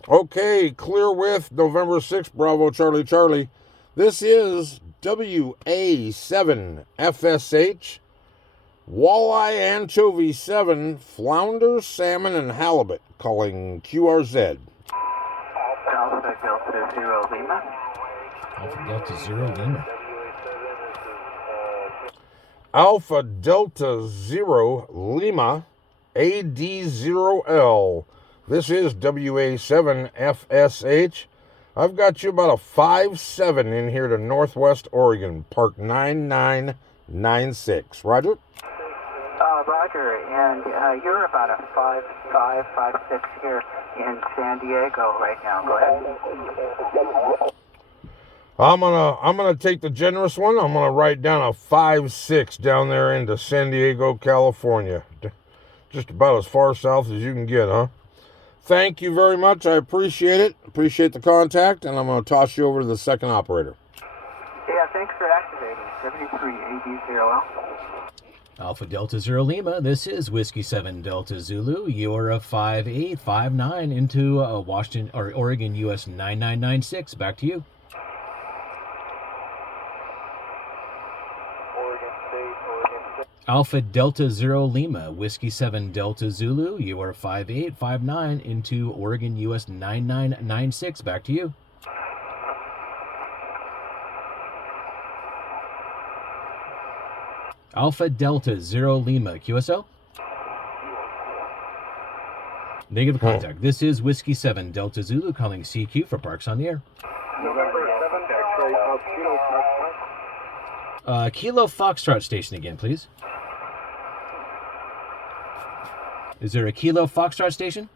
Okay, clear with November 6th, Bravo Charlie Charlie. This is WA7FSH. Walleye, anchovy 7, flounder, salmon, and halibut. Calling QRZ. Alpha Delta Zero Lima. Alpha Delta 0 Lima. Alpha Delta 0 Lima, AD0L. This is WA7FSH. I've got you about a 5-7 in here to Northwest Oregon, Park 9996. Roger? Roger, and you're about a 5'5", 5'6" here in San Diego right now. Go ahead. I'm gonna take the generous one. I'm gonna write down a 5'6" down there into San Diego, California. Just about as far south as you can get, huh? Thank you very much. I appreciate it. Appreciate the contact, and I'm gonna toss you over to the second operator. Yeah, thanks for activating. 73 AD0L. Alpha Delta 0 Lima, this is Whiskey 7 Delta Zulu. You're a 5859 into Washington or Oregon US 9996. Back to you. Alpha Delta 0 Lima, Whiskey 7 Delta Zulu. You are 5859 into Oregon US 9996. Back to you. Alpha Delta 0 Lima, QSL. Negative contact. This is Whiskey 7 Delta Zulu calling CQ for Parks on the Air. November 7th, X-ray, Kilo Foxtrot. Kilo Foxtrot station again, please. Is there a Kilo Foxtrot station?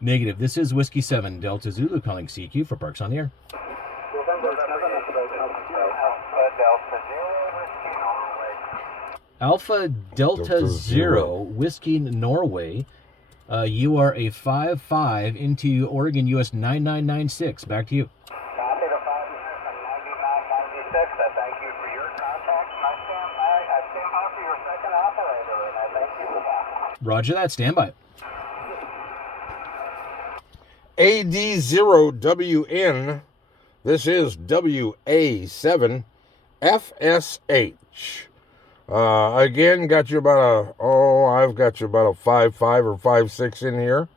Negative. This is Whiskey 7 Delta Zulu calling CQ for Parks on the Air. November 7th, Alpha Delta 0 Whiskey Norway. You are a 5'5" into Oregon US 9996. Back to you. Copy the 5 from 9996. I thank you for your contact. I stand by for your second operator, and I thank you for that. Roger that. Stand by. AD0WN. This is WA7FSH. Again, got you about I've got you about a 5'5" or 5'6" in here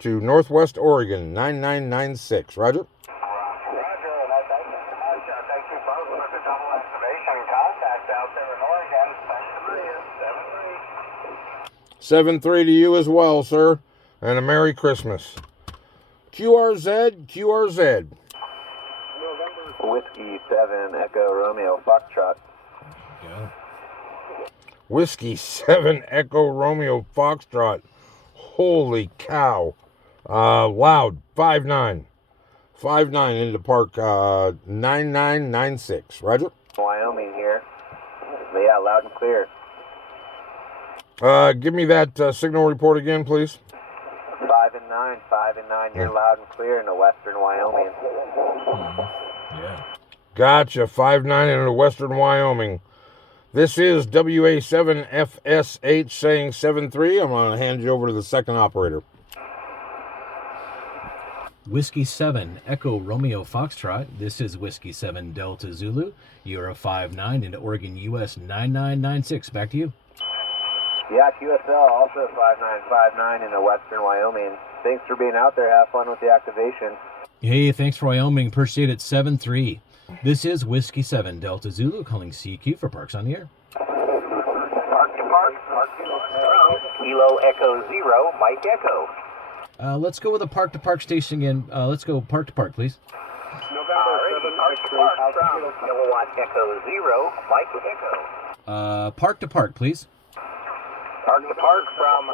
to Northwest Oregon, 9996. Roger? Roger, and I thank you so much. I thank you both for the double activation contact out there in Oregon. Thanks a million. 7-3. 7-3 to you as well, sir, and a Merry Christmas. QRZ. Whiskey 7 Echo Romeo Foxtrot. Yeah. Whiskey 7 Echo Romeo Foxtrot. Holy cow. Loud. 5'9". 5'9" into Park 9996. Roger? Wyoming here. Yeah, loud and clear. Give me that signal report again, please. 5 and 9. You're loud and clear into western Wyoming. Yeah. Gotcha. 5'9" into Western Wyoming. This is WA7FSH saying 7-3. I'm going to hand you over to the second operator. Whiskey 7 Echo Romeo Foxtrot. This is Whiskey 7 Delta Zulu. You're a 5'9" into Oregon US 9996. Back to you. Yeah, QSL also 5959 into western Wyoming. Thanks for being out there. Have fun with the activation. Hey, thanks for Wyoming. Appreciate it. 7-3. This is Whiskey 7 Delta Zulu calling CQ for Parks on the Air. Park to Park. Kilo Echo 0, Mike Echo. Let's go with a Park to Park station again. Let's go Park to Park, please. November 7th, Park to Park from Kilowatt Echo 0, Mike Echo. Park to Park, please. Park to Park from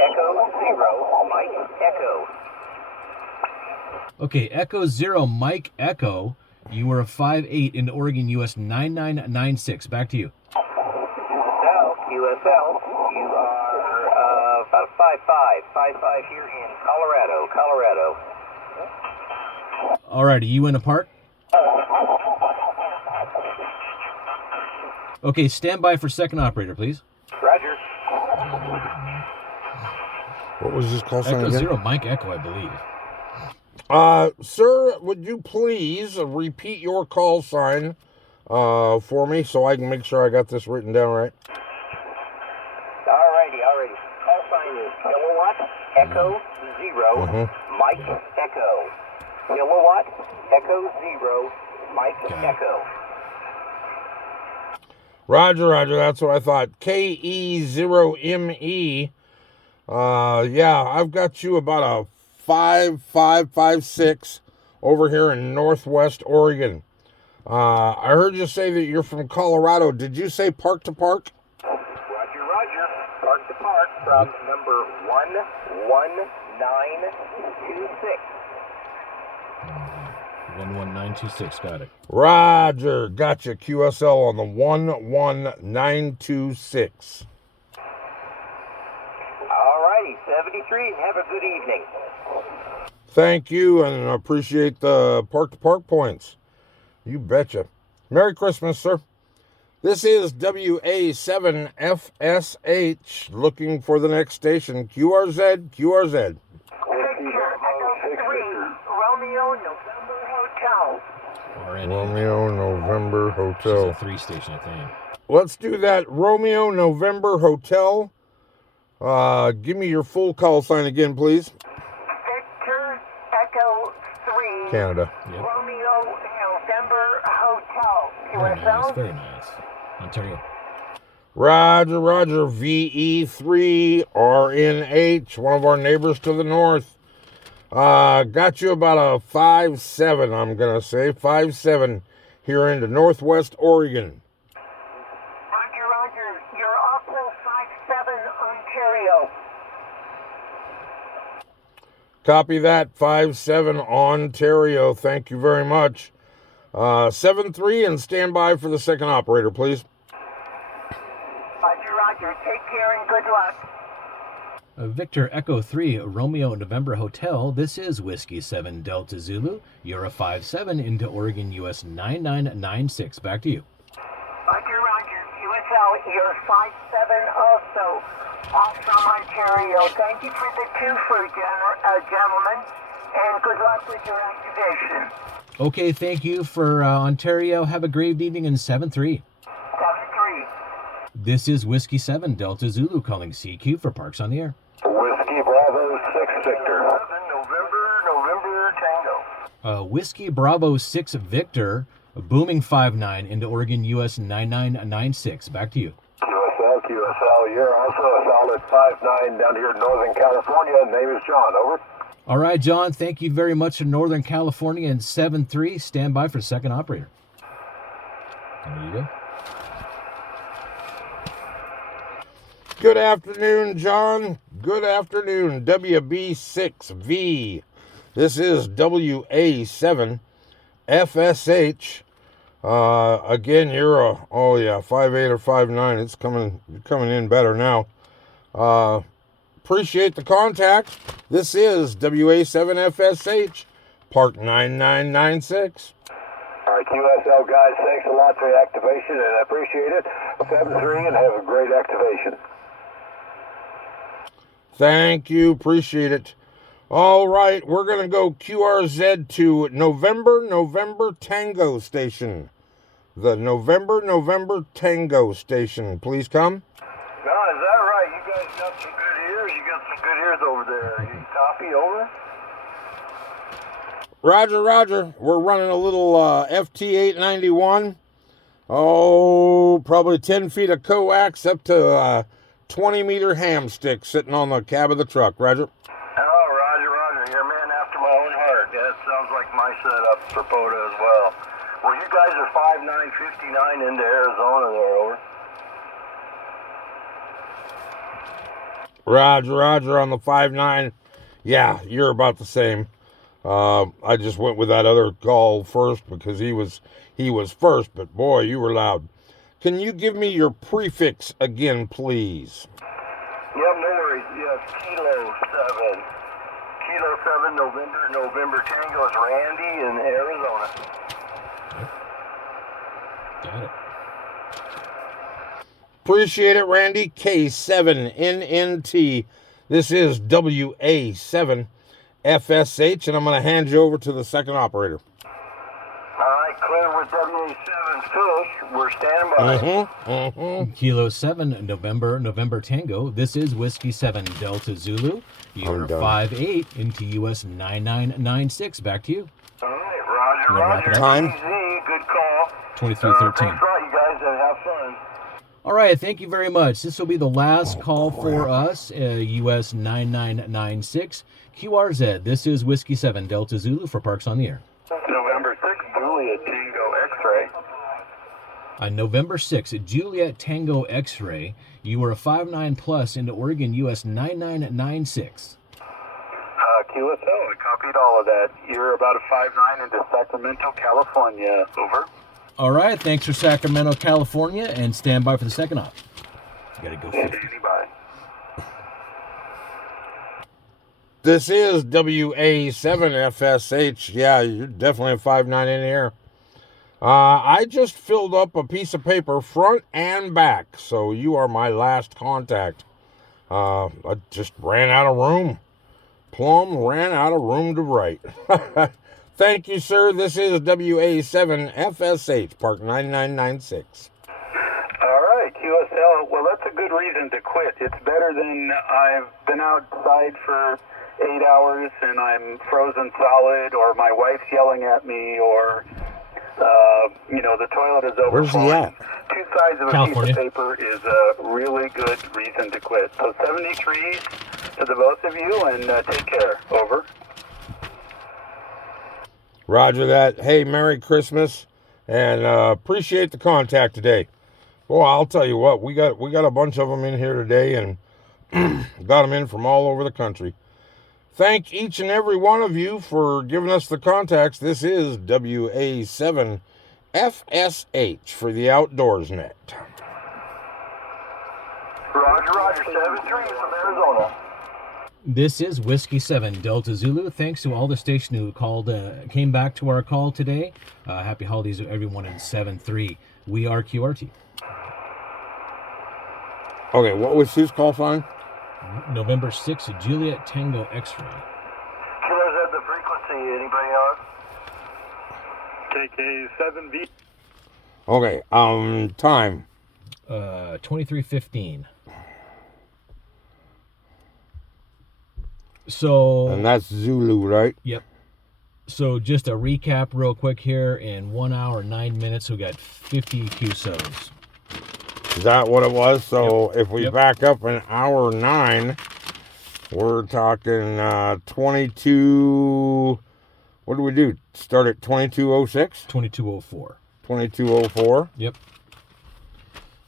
Echo 0, Mike Echo. Okay, Echo 0, Mike Echo. You were a 5'8" into Oregon US 9996. Back to you. Now, QSL, you are about 5'5" here in Colorado. All right, are you in a park? Okay, stand by for second operator, please. Roger. What was his call sign Echo again? 0, Mike Echo, I believe. Sir, would you please repeat your call sign for me so I can make sure I got this written down right? Alrighty. Call sign is Kilowatt Echo 0, Mike Echo. Kilowatt Echo 0, Mike Echo. Roger, that's what I thought. KE0ME. Yeah, I've got you about a 5'6" over here in Northwest Oregon. I heard you say that you're from Colorado. Did you say park to park? Roger. Park to park from number 11926. 11926, got it. Roger, gotcha. QSL on the 11926. Alrighty, 73. Have a good evening. Thank you, and appreciate the park-to-park points. You betcha. Merry Christmas, sir. This is WA7FSH, looking for the next station. QRZ. Victor, Echo 3, Romeo, November Hotel. Romeo November Hotel. She's a 3-station, I think. Let's do that. Romeo November Hotel. Give me your full call sign again, please. Victor, Echo 3, Canada. Yep. Romeo, November Hotel. Very nice, QSL? very nice. Ontario. Roger, VE3RNH, one of our neighbors to the north. Got you about a 5'7", I'm going to say. 5'7", here into Northwest Oregon. Roger. You're also 5'7", Ontario. Copy that, 5'7", Ontario. Thank you very much. 7-3, and stand by for the second operator, please. Roger. Take care and good luck. Victor Echo 3, Romeo November Hotel. This is Whiskey 7 Delta Zulu. You're a 5'7" into Oregon US 9996. Back to you. Roger. QSL, you're 5'7" also. From Ontario. Thank you for the 2 for gentlemen, and good luck with your activation. Okay, thank you for Ontario. Have a great evening in 7-3. 7-3. This is Whiskey 7 Delta Zulu calling CQ for Parks on the Air. Whiskey Bravo 6 Victor. November Tango. Whiskey Bravo 6 Victor, booming 5'9" into Oregon US 9996. Back to you. QSL, you're also a solid 5'9" down here in Northern California. Name is John, over. All right, John, thank you very much in Northern California in 7-3. Stand by for second operator. There you go. Good afternoon, John. Good afternoon, WB6V. This is WA7FSH. Again, you're a 5'8" or 5'9". It's coming in better now. Appreciate the contact. This is WA7FSH, Park 9996. All right, QSL guys, thanks a lot for the activation, and I appreciate it. 7-3, and have a great activation. Thank you. Appreciate it. All right, we're going to go QRZ to November Tango Station. The November Tango Station. Please come. John, is that right? You guys got some good ears? You got some good ears over there. You copy, over? Roger. We're running a little FT891. Oh, probably 10 feet of coax up to 20-meter ham stick sitting on the cab of the truck. Roger. Oh, Roger. You're a man after my own heart. That sounds like my setup for POTA as well. Well, you guys are 5'9", 59 into Arizona there, over. Roger on the 5'9". Yeah, you're about the same. I just went with that other call first because he was first, but boy, you were loud. Can you give me your prefix again, please? Yeah, no worries. Yes, Kilo 7. Kilo 7, November Tango is Randy in Arizona. Got it. Appreciate it, Randy. K7NNT. This is WA7FSH, and I'm going to hand you over to the second operator. All right, clear with WA7FSH. We're standing by. Kilo 7, November Tango. This is Whiskey 7 Delta Zulu. You're 5'8" into US 9996. Back to you. All right, Roger. Time? Easy, good call. 2313. Thanks a lot, you guys, and have fun. All right, thank you very much. This will be the last call for us, US 9996. QRZ, this is Whiskey 7 Delta Zulu for Parks on the Air. November 6th, Juliet Tango X-Ray. On November 6th, Juliet Tango X-Ray, you were a 5'9" plus into Oregon, US 9996. QSO, I copied all of that. You're about a 5'9" into Sacramento, California. Over. All right, thanks for Sacramento, California, and stand by for the second op. You gotta go 50. Bye. This is WA7FSH. Yeah, you're definitely a 5'9" in here. I just filled up a piece of paper front and back, so you are my last contact. I just ran out of room. Plum ran out of room to write. Thank you, sir. This is WA7FSH, Park 9996. All right, QSL. Well, that's a good reason to quit. It's better than I've been outside for 8 hours and I'm frozen solid, or my wife's yelling at me, or the toilet is overflowing. Where's he at? Two sides of a California. piece of paper is a really good reason to quit. So 73 to the both of you, and take care. Over. Roger that. Hey, Merry Christmas, and appreciate the contact today. Well, I'll tell you what, we got a bunch of them in here today, and got them in from all over the country. Thank each and every one of you for giving us the contacts. This is WA7FSH for the Outdoors Net. Roger, 73 from Arizona. This is Whiskey 7 Delta Zulu. Thanks to all the station who called, came back to our call today. Happy holidays to everyone in 7-3. We are QRT. Okay, what was his call sign? November 6th, Juliet Tango X-Ray. Killers at the frequency. Anybody on? KK7B. Okay, time. 2315. So, And that's Zulu, right? yep. So just a recap real quick here. In 1 hour, 9 minutes, we got 50 QSOs. Is that what it was? So if we Yep. back up an hour 9, we're talking 22. What do we do? Start at 2206? 2204. 2204? Yep.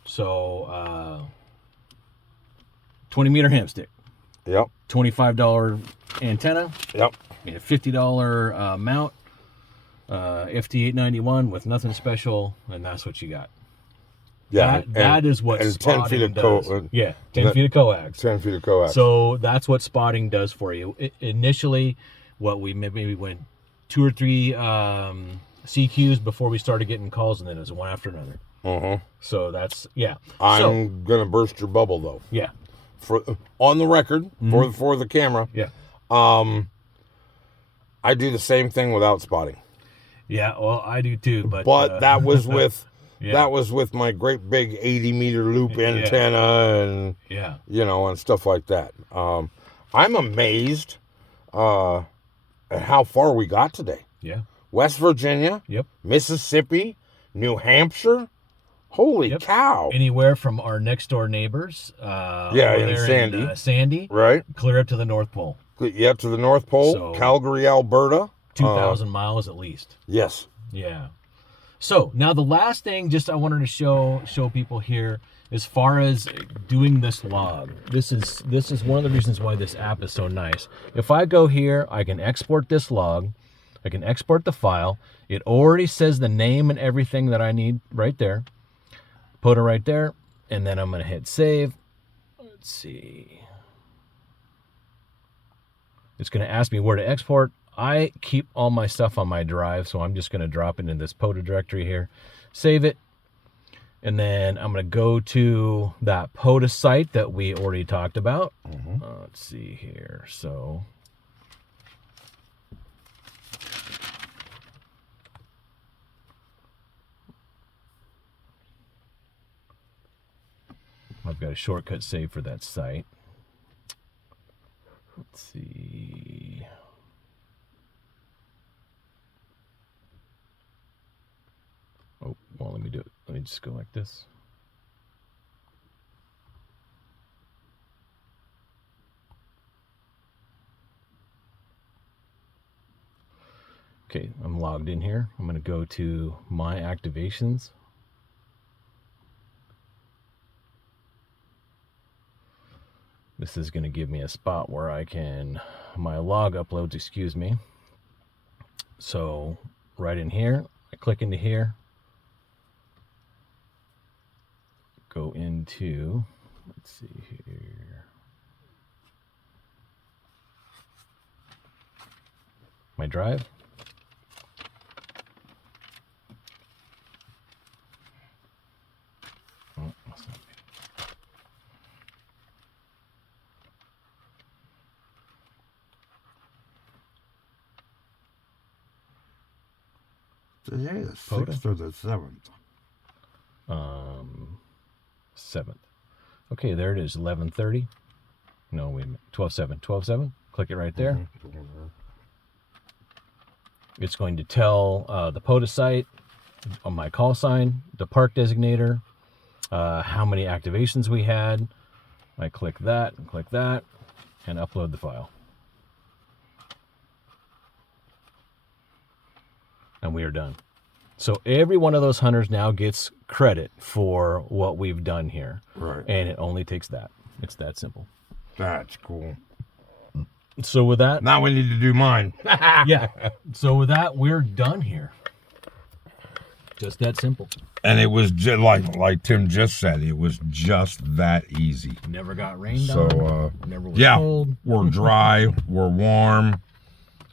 So, 20 meter hamstick, Yep. $25 antenna, Yep. and a $50 mount, FT891 with nothing special, and that's what you got. Yeah. That is what and 10 spotting feet of does. Yeah, 10 feet of coax. 10 feet of coax. So that's what spotting does for you. Initially, what we maybe went 2 or 3 CQs before we started getting calls, and then it was one after another. So that's, yeah. I'm gonna burst your bubble though. Yeah. For on the record, for the camera. Yeah. I do the same thing without spotting. Yeah, well, I do too, but that was with yeah. that was with my great big 80-meter loop antenna and yeah. and stuff like that. I'm amazed at how far we got today. Yeah. West Virginia, Yep. Mississippi, New Hampshire. Holy cow! Anywhere from our next door neighbors. Over in there Sandy. Sandy. Right? Clear up to the North Pole. Yeah, to the North Pole, So- Calgary, Alberta. 2,000 miles at least. Yes. Yeah. So now the last thing, just I wanted to show people here, as far as doing this log. This is one of the reasons why this app is so nice. If I go here, I can export this log. I can export the file. It already says the name and everything that I need right there. POTA right there, and then I'm gonna hit save. Let's see. It's gonna ask me where to export. I keep all my stuff on my drive, so I'm just gonna drop it in this POTA directory here, save it, and then I'm gonna go to that POTA site that we already talked about. Let's see here. So I've got a shortcut saved for that site. Let's see. Oh, well, let me do it. Let me just go like this. Okay, I'm logged in here. I'm going to go to my activations. This is going to give me a spot where I can, my log uploads, excuse me. So right in here, I click into here, go into, let's see here, my drive. Oh, that's not me. Today the POTA? 6th or the 7th? 7th. Okay, there it is, 11:30. No, wait a minute, 12:07. 12:07. Click it right there. It's going to tell the POTA site on my call sign, the park designator, how many activations we had. I click that, and upload the file. And we are done. So every one of those hunters now gets credit for what we've done here. Right. And it only takes that. It's that simple. That's cool. So with that, Now we need to do mine. yeah. So with that, we're done here. Just that simple. And it was just like Tim just said, it was just that easy. Never got rained So, on. Never was yeah, cold. we're dry, we're warm.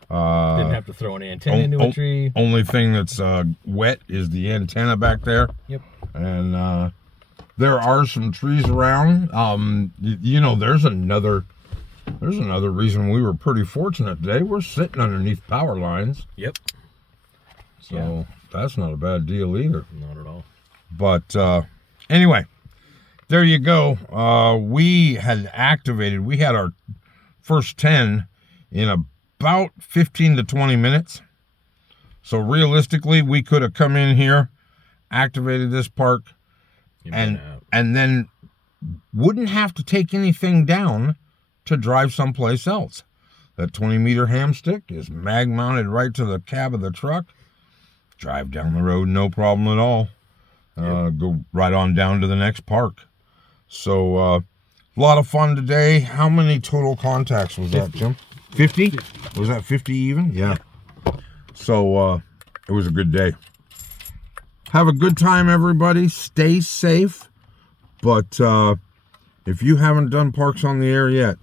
Didn't have to throw an antenna into a tree. Only thing that's wet is the antenna back there. Yep. And there are some trees around. You know, there's another reason we were pretty fortunate today. We're sitting underneath power lines. Yep. So that's not a bad deal either. Not at all. But anyway, there you go. We had our first 10 in about 15 to 20 minutes. So realistically, we could have come in here, activated this park, and then wouldn't have to take anything down to drive someplace else. That 20-meter hamstick is mag mounted right to the cab of the truck. Drive down the road, no problem at all. Go right on down to the next park. So a lot of fun today. How many total contacts was 50. That, Jim? 50? Was that 50 even? Yeah. So it was a good day. Have a good time, everybody. Stay safe. But if you haven't done Parks on the Air yet,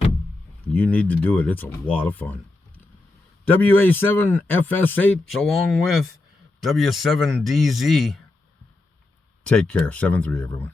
you need to do it. It's a lot of fun. WA7FSH along with W7DZ. Take care. 7-3, everyone.